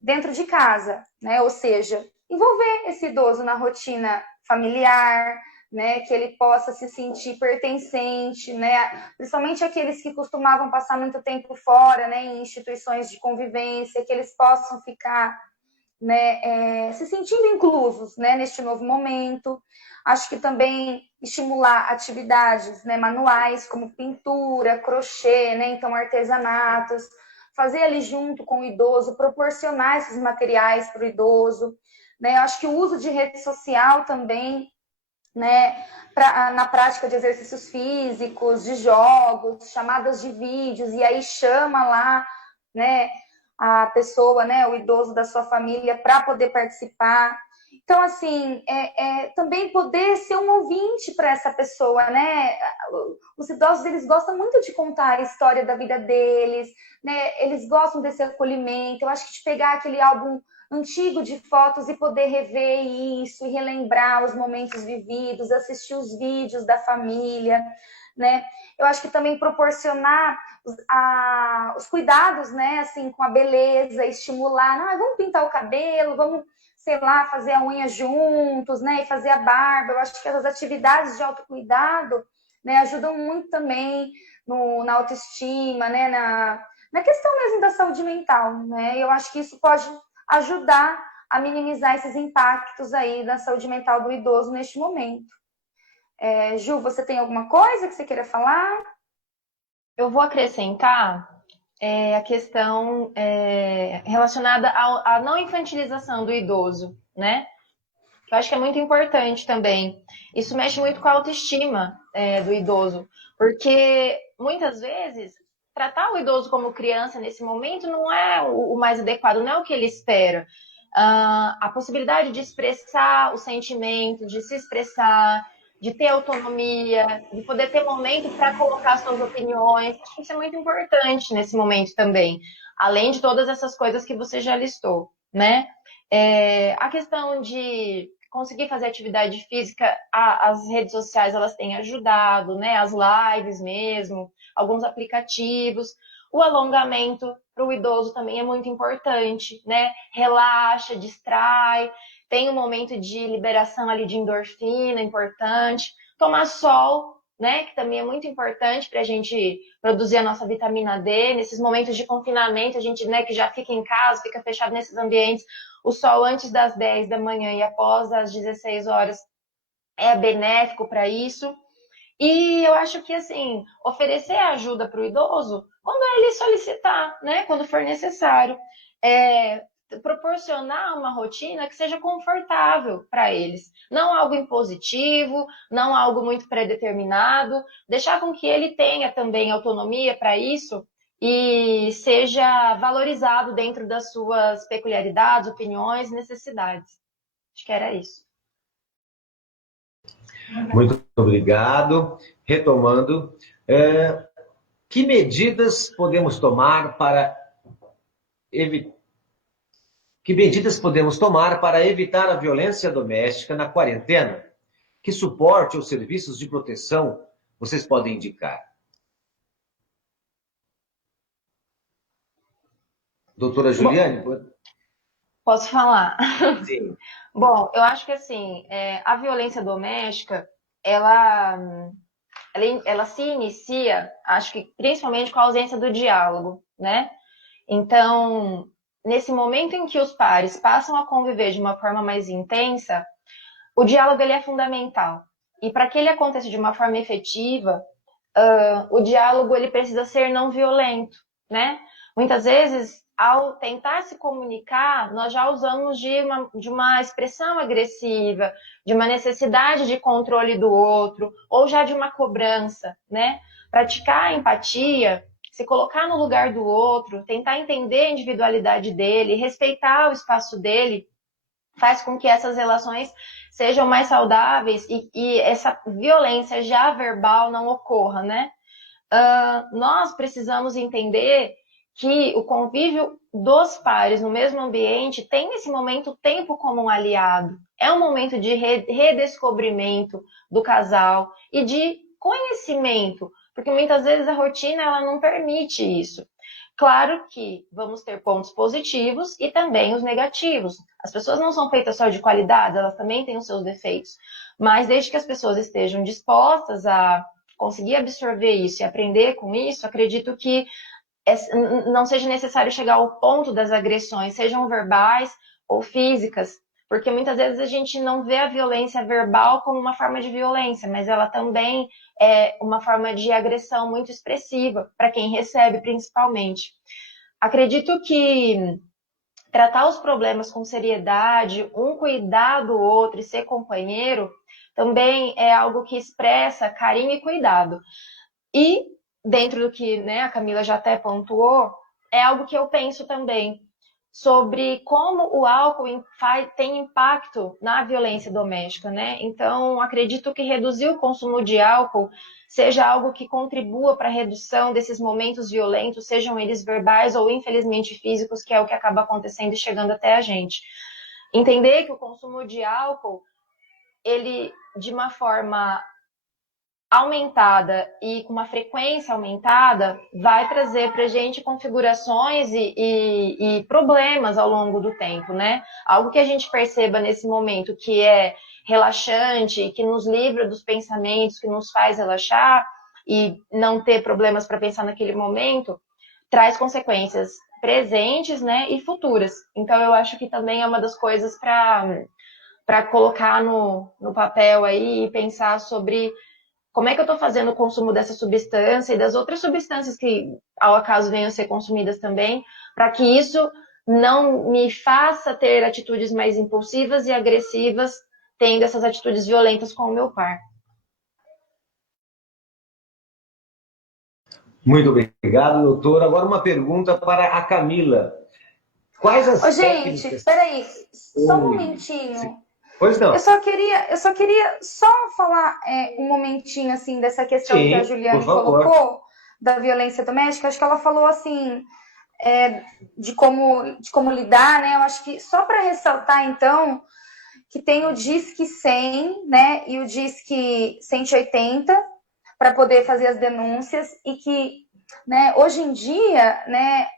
dentro de casa, né? Ou seja, envolver esse idoso na rotina familiar, né, que ele possa se sentir pertencente, né? Principalmente aqueles que costumavam passar muito tempo fora, né, em instituições de convivência, que eles possam ficar, né, se sentindo inclusos, né, neste novo momento. Acho que também estimular atividades, né, manuais, como pintura, crochê, né, então artesanatos, fazer ali junto com o idoso, proporcionar esses materiais para o idoso. Né? Eu acho que o uso de rede social também, né, na prática de exercícios físicos, de jogos, chamadas de vídeos, e aí chama lá, né, a pessoa, né, o idoso da sua família para poder participar. Então, assim, também poder ser um ouvinte para essa pessoa, né? Os idosos, eles gostam muito de contar a história da vida deles, né? Eles gostam desse acolhimento. Eu acho que de pegar aquele álbum antigo de fotos e poder rever isso e relembrar os momentos vividos, assistir os vídeos da família, né? Eu acho que também proporcionar os cuidados, né? Assim, com a beleza, estimular, vamos pintar o cabelo, vamos, sei lá, fazer a unha juntos, né? E fazer a barba. Eu acho que essas atividades de autocuidado, né, ajudam muito também na autoestima, né? Na questão mesmo da saúde mental, né? Eu acho que isso pode ajudar a minimizar esses impactos aí da saúde mental do idoso neste momento. Ju, você tem alguma coisa que você queira falar? Eu vou acrescentar a questão relacionada à não infantilização do idoso, né? Eu acho que é muito importante também. Isso mexe muito com a autoestima do idoso, porque muitas vezes tratar o idoso como criança nesse momento não é o mais adequado, não é o que ele espera. A possibilidade de expressar o sentimento, de se expressar, de ter autonomia, de poder ter momento para colocar suas opiniões, acho que isso é muito importante nesse momento também, além de todas essas coisas que você já listou, né? A questão de conseguir fazer atividade física, as redes sociais elas têm ajudado, né? As lives mesmo, alguns aplicativos. O alongamento para o idoso também é muito importante, né? Relaxa, distrai, tem um momento de liberação ali de endorfina importante. Tomar sol, né? Que também é muito importante para a gente produzir a nossa vitamina D. Nesses momentos de confinamento, a gente, né, que já fica em casa, fica fechado nesses ambientes, o sol antes das 10 da manhã e após as 16 horas é benéfico para isso. E eu acho que, assim, oferecer ajuda para o idoso quando ele solicitar, né? Quando for necessário. Proporcionar uma rotina que seja confortável para eles. Não algo impositivo, não algo muito pré-determinado. Deixar com que ele tenha também autonomia para isso e seja valorizado dentro das suas peculiaridades, opiniões e necessidades. Acho que era isso. Muito obrigado. Retomando, que medidas podemos tomar para evitar a violência doméstica na quarentena? Que suporte ou serviços de proteção vocês podem indicar? Doutora Juliane? Posso falar? Sim. Bom, eu acho que assim, a violência doméstica, ela se inicia, acho que principalmente com a ausência do diálogo, né? Então, nesse momento em que os pares passam a conviver de uma forma mais intensa, o diálogo ele é fundamental. E para que ele aconteça de uma forma efetiva, o diálogo ele precisa ser não violento, né? Muitas vezes, ao tentar se comunicar, nós já usamos de uma expressão agressiva, de uma necessidade de controle do outro, ou já de uma cobrança, né? Praticar a empatia, se colocar no lugar do outro, tentar entender a individualidade dele, respeitar o espaço dele, faz com que essas relações sejam mais saudáveis e essa violência já verbal não ocorra, né? Nós precisamos entender que o convívio dos pares no mesmo ambiente tem nesse momento o tempo como um aliado. É um momento de redescobrimento do casal e de conhecimento, porque muitas vezes a rotina ela não permite isso. Claro que vamos ter pontos positivos e também os negativos. As pessoas não são feitas só de qualidades, elas também têm os seus defeitos. Mas desde que as pessoas estejam dispostas a conseguir absorver isso e aprender com isso, acredito que não seja necessário chegar ao ponto das agressões, sejam verbais ou físicas, porque muitas vezes a gente não vê a violência verbal como uma forma de violência, mas ela também é uma forma de agressão muito expressiva, para quem recebe principalmente. Acredito que tratar os problemas com seriedade, um cuidar do outro e ser companheiro, também é algo que expressa carinho e cuidado. E, dentro do que, né, a Camila já até pontuou, é algo que eu penso também sobre como o álcool tem impacto na violência doméstica, né? Então, acredito que reduzir o consumo de álcool seja algo que contribua para a redução desses momentos violentos, sejam eles verbais ou, infelizmente, físicos, que é o que acaba acontecendo e chegando até a gente. Entender que o consumo de álcool, ele, de uma forma aumentada e com uma frequência aumentada, vai trazer para a gente configurações e problemas ao longo do tempo, né? Algo que a gente perceba nesse momento que é relaxante, que nos livra dos pensamentos, que nos faz relaxar e não ter problemas para pensar naquele momento, traz consequências presentes, né, e futuras. Então, eu acho que também é uma das coisas para colocar no papel aí e pensar sobre como é que eu estou fazendo o consumo dessa substância e das outras substâncias que, ao acaso, venham a ser consumidas também, para que isso não me faça ter atitudes mais impulsivas e agressivas, tendo essas atitudes violentas com o meu par. Muito obrigado, doutor. Agora uma pergunta para a Camila. Quais as Gente, técnicas... peraí, só um Oi. momentinho. Pois não. Eu só queria falar um momentinho assim dessa questão que a Sim, por Juliane favor. colocou da violência doméstica. Acho que ela falou assim de como lidar, né? Eu acho que só para ressaltar então que tem o Disque 100, né? E o Disque 180 para poder fazer as denúncias e que, né? Hoje em dia, né?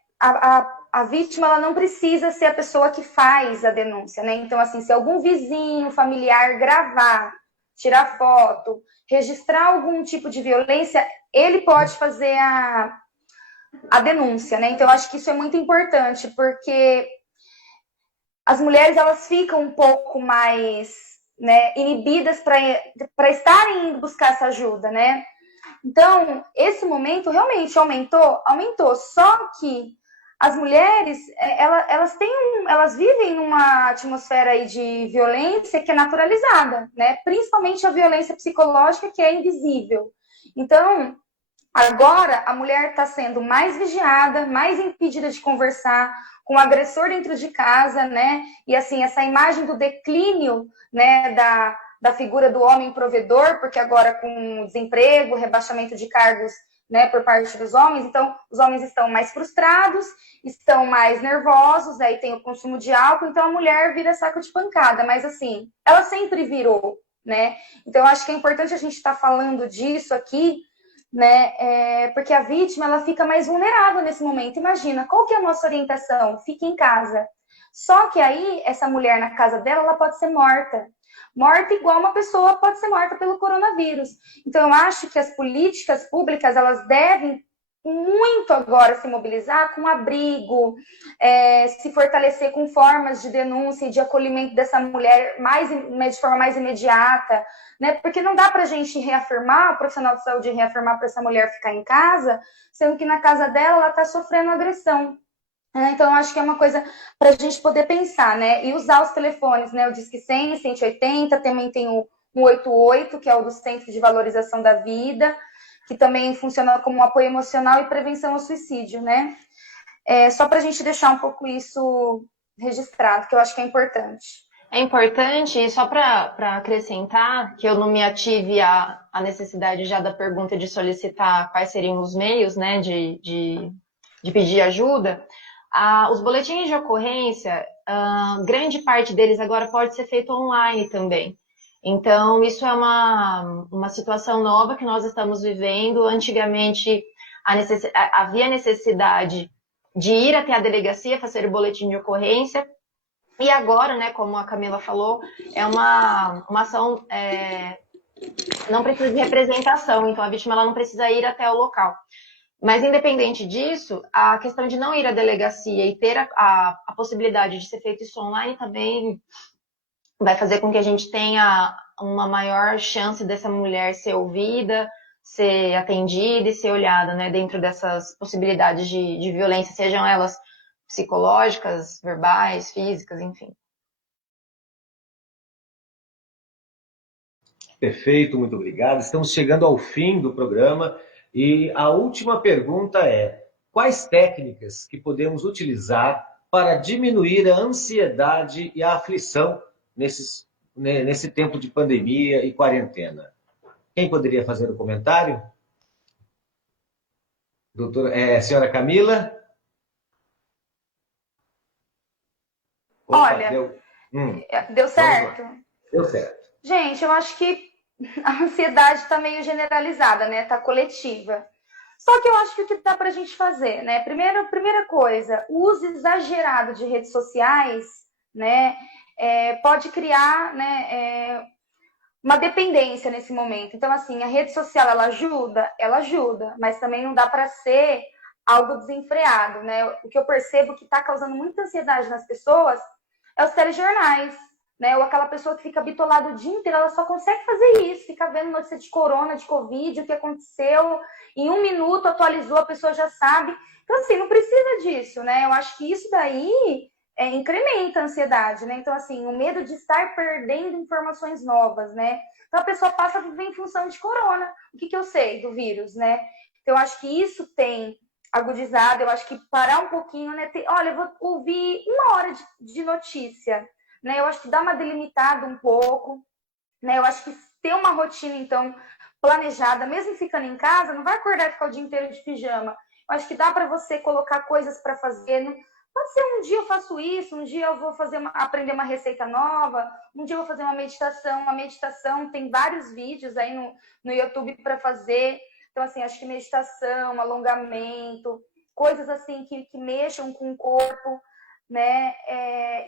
A vítima ela não precisa ser a pessoa que faz a denúncia, né? Então, assim, se algum vizinho, familiar gravar, tirar foto, registrar algum tipo de violência, ele pode fazer a denúncia, né? Então, eu acho que isso é muito importante, porque as mulheres elas ficam um pouco mais, né, inibidas para estarem indo buscar essa ajuda, né? Então, esse momento realmente aumentou, só que as mulheres, elas vivem numa atmosfera aí de violência que é naturalizada, né? Principalmente a violência psicológica, que é invisível. Então, agora a mulher está sendo mais vigiada, mais impedida de conversar com o agressor dentro de casa, né? E assim, essa imagem do declínio, né, da figura do homem provedor, porque agora com desemprego, rebaixamento de cargos, né, por parte dos homens, então os homens estão mais frustrados, estão mais nervosos, aí tem o consumo de álcool, então a mulher vira saco de pancada, mas assim, ela sempre virou, né? Então eu acho que é importante a gente estar falando disso aqui, né? Porque a vítima ela fica mais vulnerável nesse momento. Imagina, qual que é a nossa orientação? Fique em casa. Só que aí, essa mulher na casa dela, ela pode ser morta. Morta igual uma pessoa pode ser morta pelo coronavírus. Então, eu acho que as políticas públicas, elas devem muito agora se mobilizar com abrigo, se fortalecer com formas de denúncia e de acolhimento dessa mulher de forma mais imediata, né? Porque não dá para a gente reafirmar, o profissional de saúde reafirmar para essa mulher ficar em casa, sendo que na casa dela ela está sofrendo agressão. Então, acho que é uma coisa para a gente poder pensar, né? E usar os telefones, né? O Disque 100, 180, também tem o 188, que é o do Centro de Valorização da Vida, que também funciona como um apoio emocional e prevenção ao suicídio, né? Só para a gente deixar um pouco isso registrado, que eu acho que é importante. É importante, e só para acrescentar, que eu não me ative à necessidade já da pergunta de solicitar quais seriam os meios, né, de pedir ajuda. Os boletins de ocorrência, grande parte deles agora pode ser feito online também. Então, isso é uma situação nova que nós estamos vivendo. Antigamente, havia necessidade de ir até a delegacia fazer o boletim de ocorrência, e agora, né, como a Camila falou, é uma ação, não precisa de representação, então a vítima ela não precisa ir até o local. Mas, independente disso, a questão de não ir à delegacia e ter a possibilidade de ser feito isso online também vai fazer com que a gente tenha uma maior chance dessa mulher ser ouvida, ser atendida e ser olhada, né, dentro dessas possibilidades de violência, sejam elas psicológicas, verbais, físicas, enfim. Perfeito, muito obrigado. Estamos chegando ao fim do programa e a última pergunta é: quais técnicas que podemos utilizar para diminuir a ansiedade e a aflição nesse tempo de pandemia e quarentena? Quem poderia fazer o comentário? Senhora Camila? Opa, Olha, deu certo? Deu certo. Gente, eu acho que a ansiedade está meio generalizada, né? Está coletiva. Só que eu acho que o que dá para a gente fazer, né? Primeira coisa, o uso exagerado de redes sociais, né? Pode criar, né? Uma dependência nesse momento. Então, assim, a rede social, ela ajuda, mas também não dá para ser algo desenfreado, né? O que eu percebo que está causando muita ansiedade nas pessoas é os telejornais, né? Ou aquela pessoa que fica bitolada o dia inteiro, ela só consegue fazer isso, fica vendo notícia de corona, de covid, o que aconteceu, em 1 minuto atualizou, a pessoa já sabe. Então, assim, não precisa disso, né? Eu acho que isso daí incrementa a ansiedade, né? Então, assim, o medo de estar perdendo informações novas, né? Então, a pessoa passa a viver em função de corona. O que eu sei do vírus, né? Então, eu acho que isso tem agudizado, eu acho que parar um pouquinho, né? Olha, eu vou ouvir 1 hora de notícia, né? Eu acho que dá uma delimitada um pouco, né? Eu acho que ter uma rotina, então, planejada, mesmo ficando em casa, não vai acordar e ficar o dia inteiro de pijama. Eu acho que dá para você colocar coisas para fazer. Pode ser um dia eu faço isso, um dia eu vou aprender uma receita nova, um dia eu vou fazer uma meditação. Uma meditação, tem vários vídeos aí no YouTube para fazer. Então, assim, acho que meditação, alongamento, coisas assim que mexam com o corpo, né?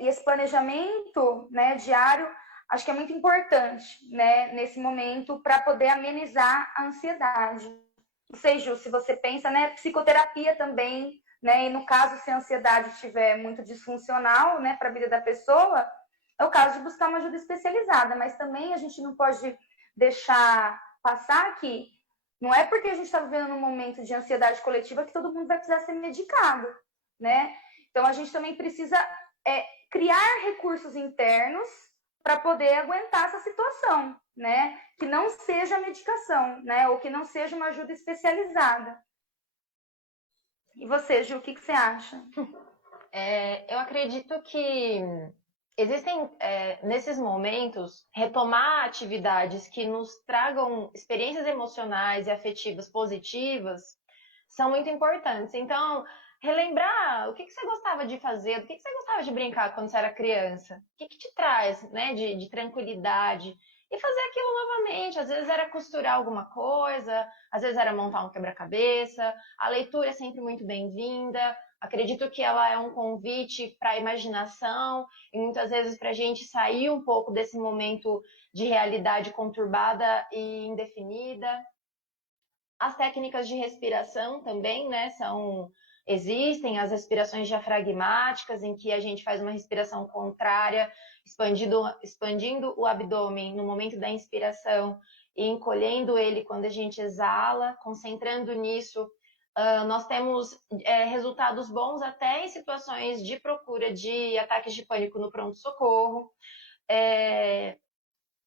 E esse planejamento, né, diário, acho que é muito importante, né, nesse momento, para poder amenizar a ansiedade. Não sei, Ju, se você pensa, né, psicoterapia também, né, e no caso, se a ansiedade estiver muito disfuncional, né, para a vida da pessoa, é o caso de buscar uma ajuda especializada, mas também a gente não pode deixar passar que não é porque a gente está vivendo num momento de ansiedade coletiva que todo mundo vai precisar ser medicado, né? Então, a gente também precisa criar recursos internos para poder aguentar essa situação, né? Que não seja medicação, né? Ou que não seja uma ajuda especializada. E você, Ju, o que você acha? Eu acredito que existem, nesses momentos, retomar atividades que nos tragam experiências emocionais e afetivas positivas são muito importantes. Então, relembrar o que você gostava de fazer, do que você gostava de brincar quando você era criança, o que te traz, né, de tranquilidade. e fazer aquilo novamente. Às vezes era costurar alguma coisa, às vezes era montar um quebra-cabeça. A leitura é sempre muito bem-vinda. Acredito que ela é um convite para a imaginação e muitas vezes para a gente sair um pouco desse momento de realidade conturbada e indefinida. As técnicas de respiração também, né, existem as respirações diafragmáticas, em que a gente faz uma respiração contrária, expandindo o abdômen no momento da inspiração e encolhendo ele quando a gente exala, concentrando nisso. Nós temos resultados bons até em situações de procura de ataques de pânico no pronto-socorro.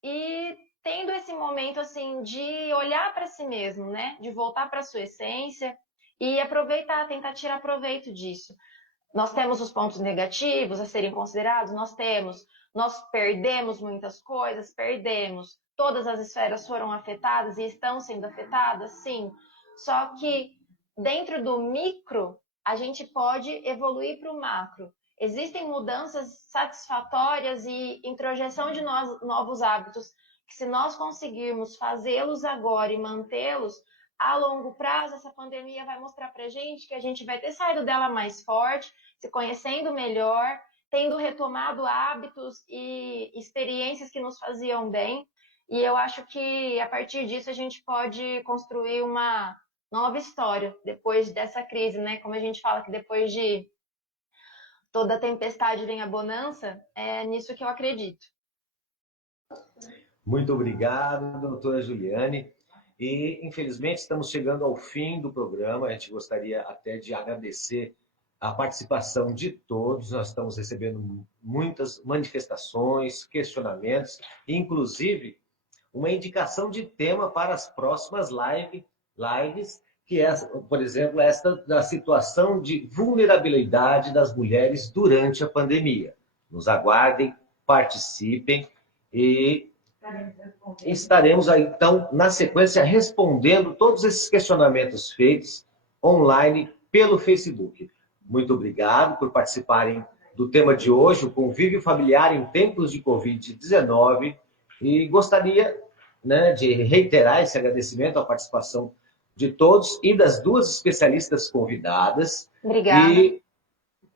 E tendo esse momento assim de olhar para si mesmo, né? De voltar para a sua essência e aproveitar, tentar tirar proveito disso. Nós temos os pontos negativos a serem considerados, nós perdemos muitas coisas, todas as esferas foram afetadas e estão sendo afetadas, sim. Só que dentro do micro, a gente pode evoluir para o macro. Existem mudanças satisfatórias e introjeção de novos hábitos, que se nós conseguirmos fazê-los agora e mantê-los, a longo prazo, essa pandemia vai mostrar para a gente que a gente vai ter saído dela mais forte, se conhecendo melhor, tendo retomado hábitos e experiências que nos faziam bem. E eu acho que, a partir disso, a gente pode construir uma nova história depois dessa crise, né? Como a gente fala que depois de toda tempestade vem a bonança, é nisso que eu acredito. Muito obrigado, doutora Juliane. E, infelizmente, estamos chegando ao fim do programa. A gente gostaria até de agradecer a participação de todos. Nós estamos recebendo muitas manifestações, questionamentos, inclusive uma indicação de tema para as próximas lives, que é, por exemplo, esta da situação de vulnerabilidade das mulheres durante a pandemia. Nos aguardem, participem e estaremos aí, então, na sequência, respondendo todos esses questionamentos feitos online pelo Facebook. Muito obrigado por participarem do tema de hoje, o convívio familiar em tempos de Covid-19, e gostaria, né, de reiterar esse agradecimento à participação de todos e das duas especialistas convidadas. Obrigada.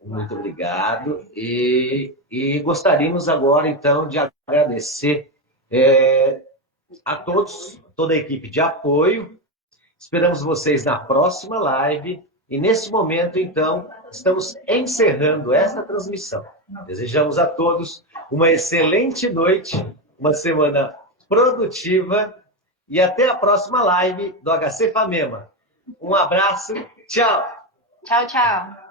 Muito obrigado. E gostaríamos agora, então, de agradecer a todos, toda a equipe de apoio. Esperamos vocês na próxima live. E nesse momento, então, estamos encerrando esta transmissão. Desejamos a todos uma excelente noite, uma semana produtiva e até a próxima live do HC Famema. Um abraço, tchau! Tchau, tchau!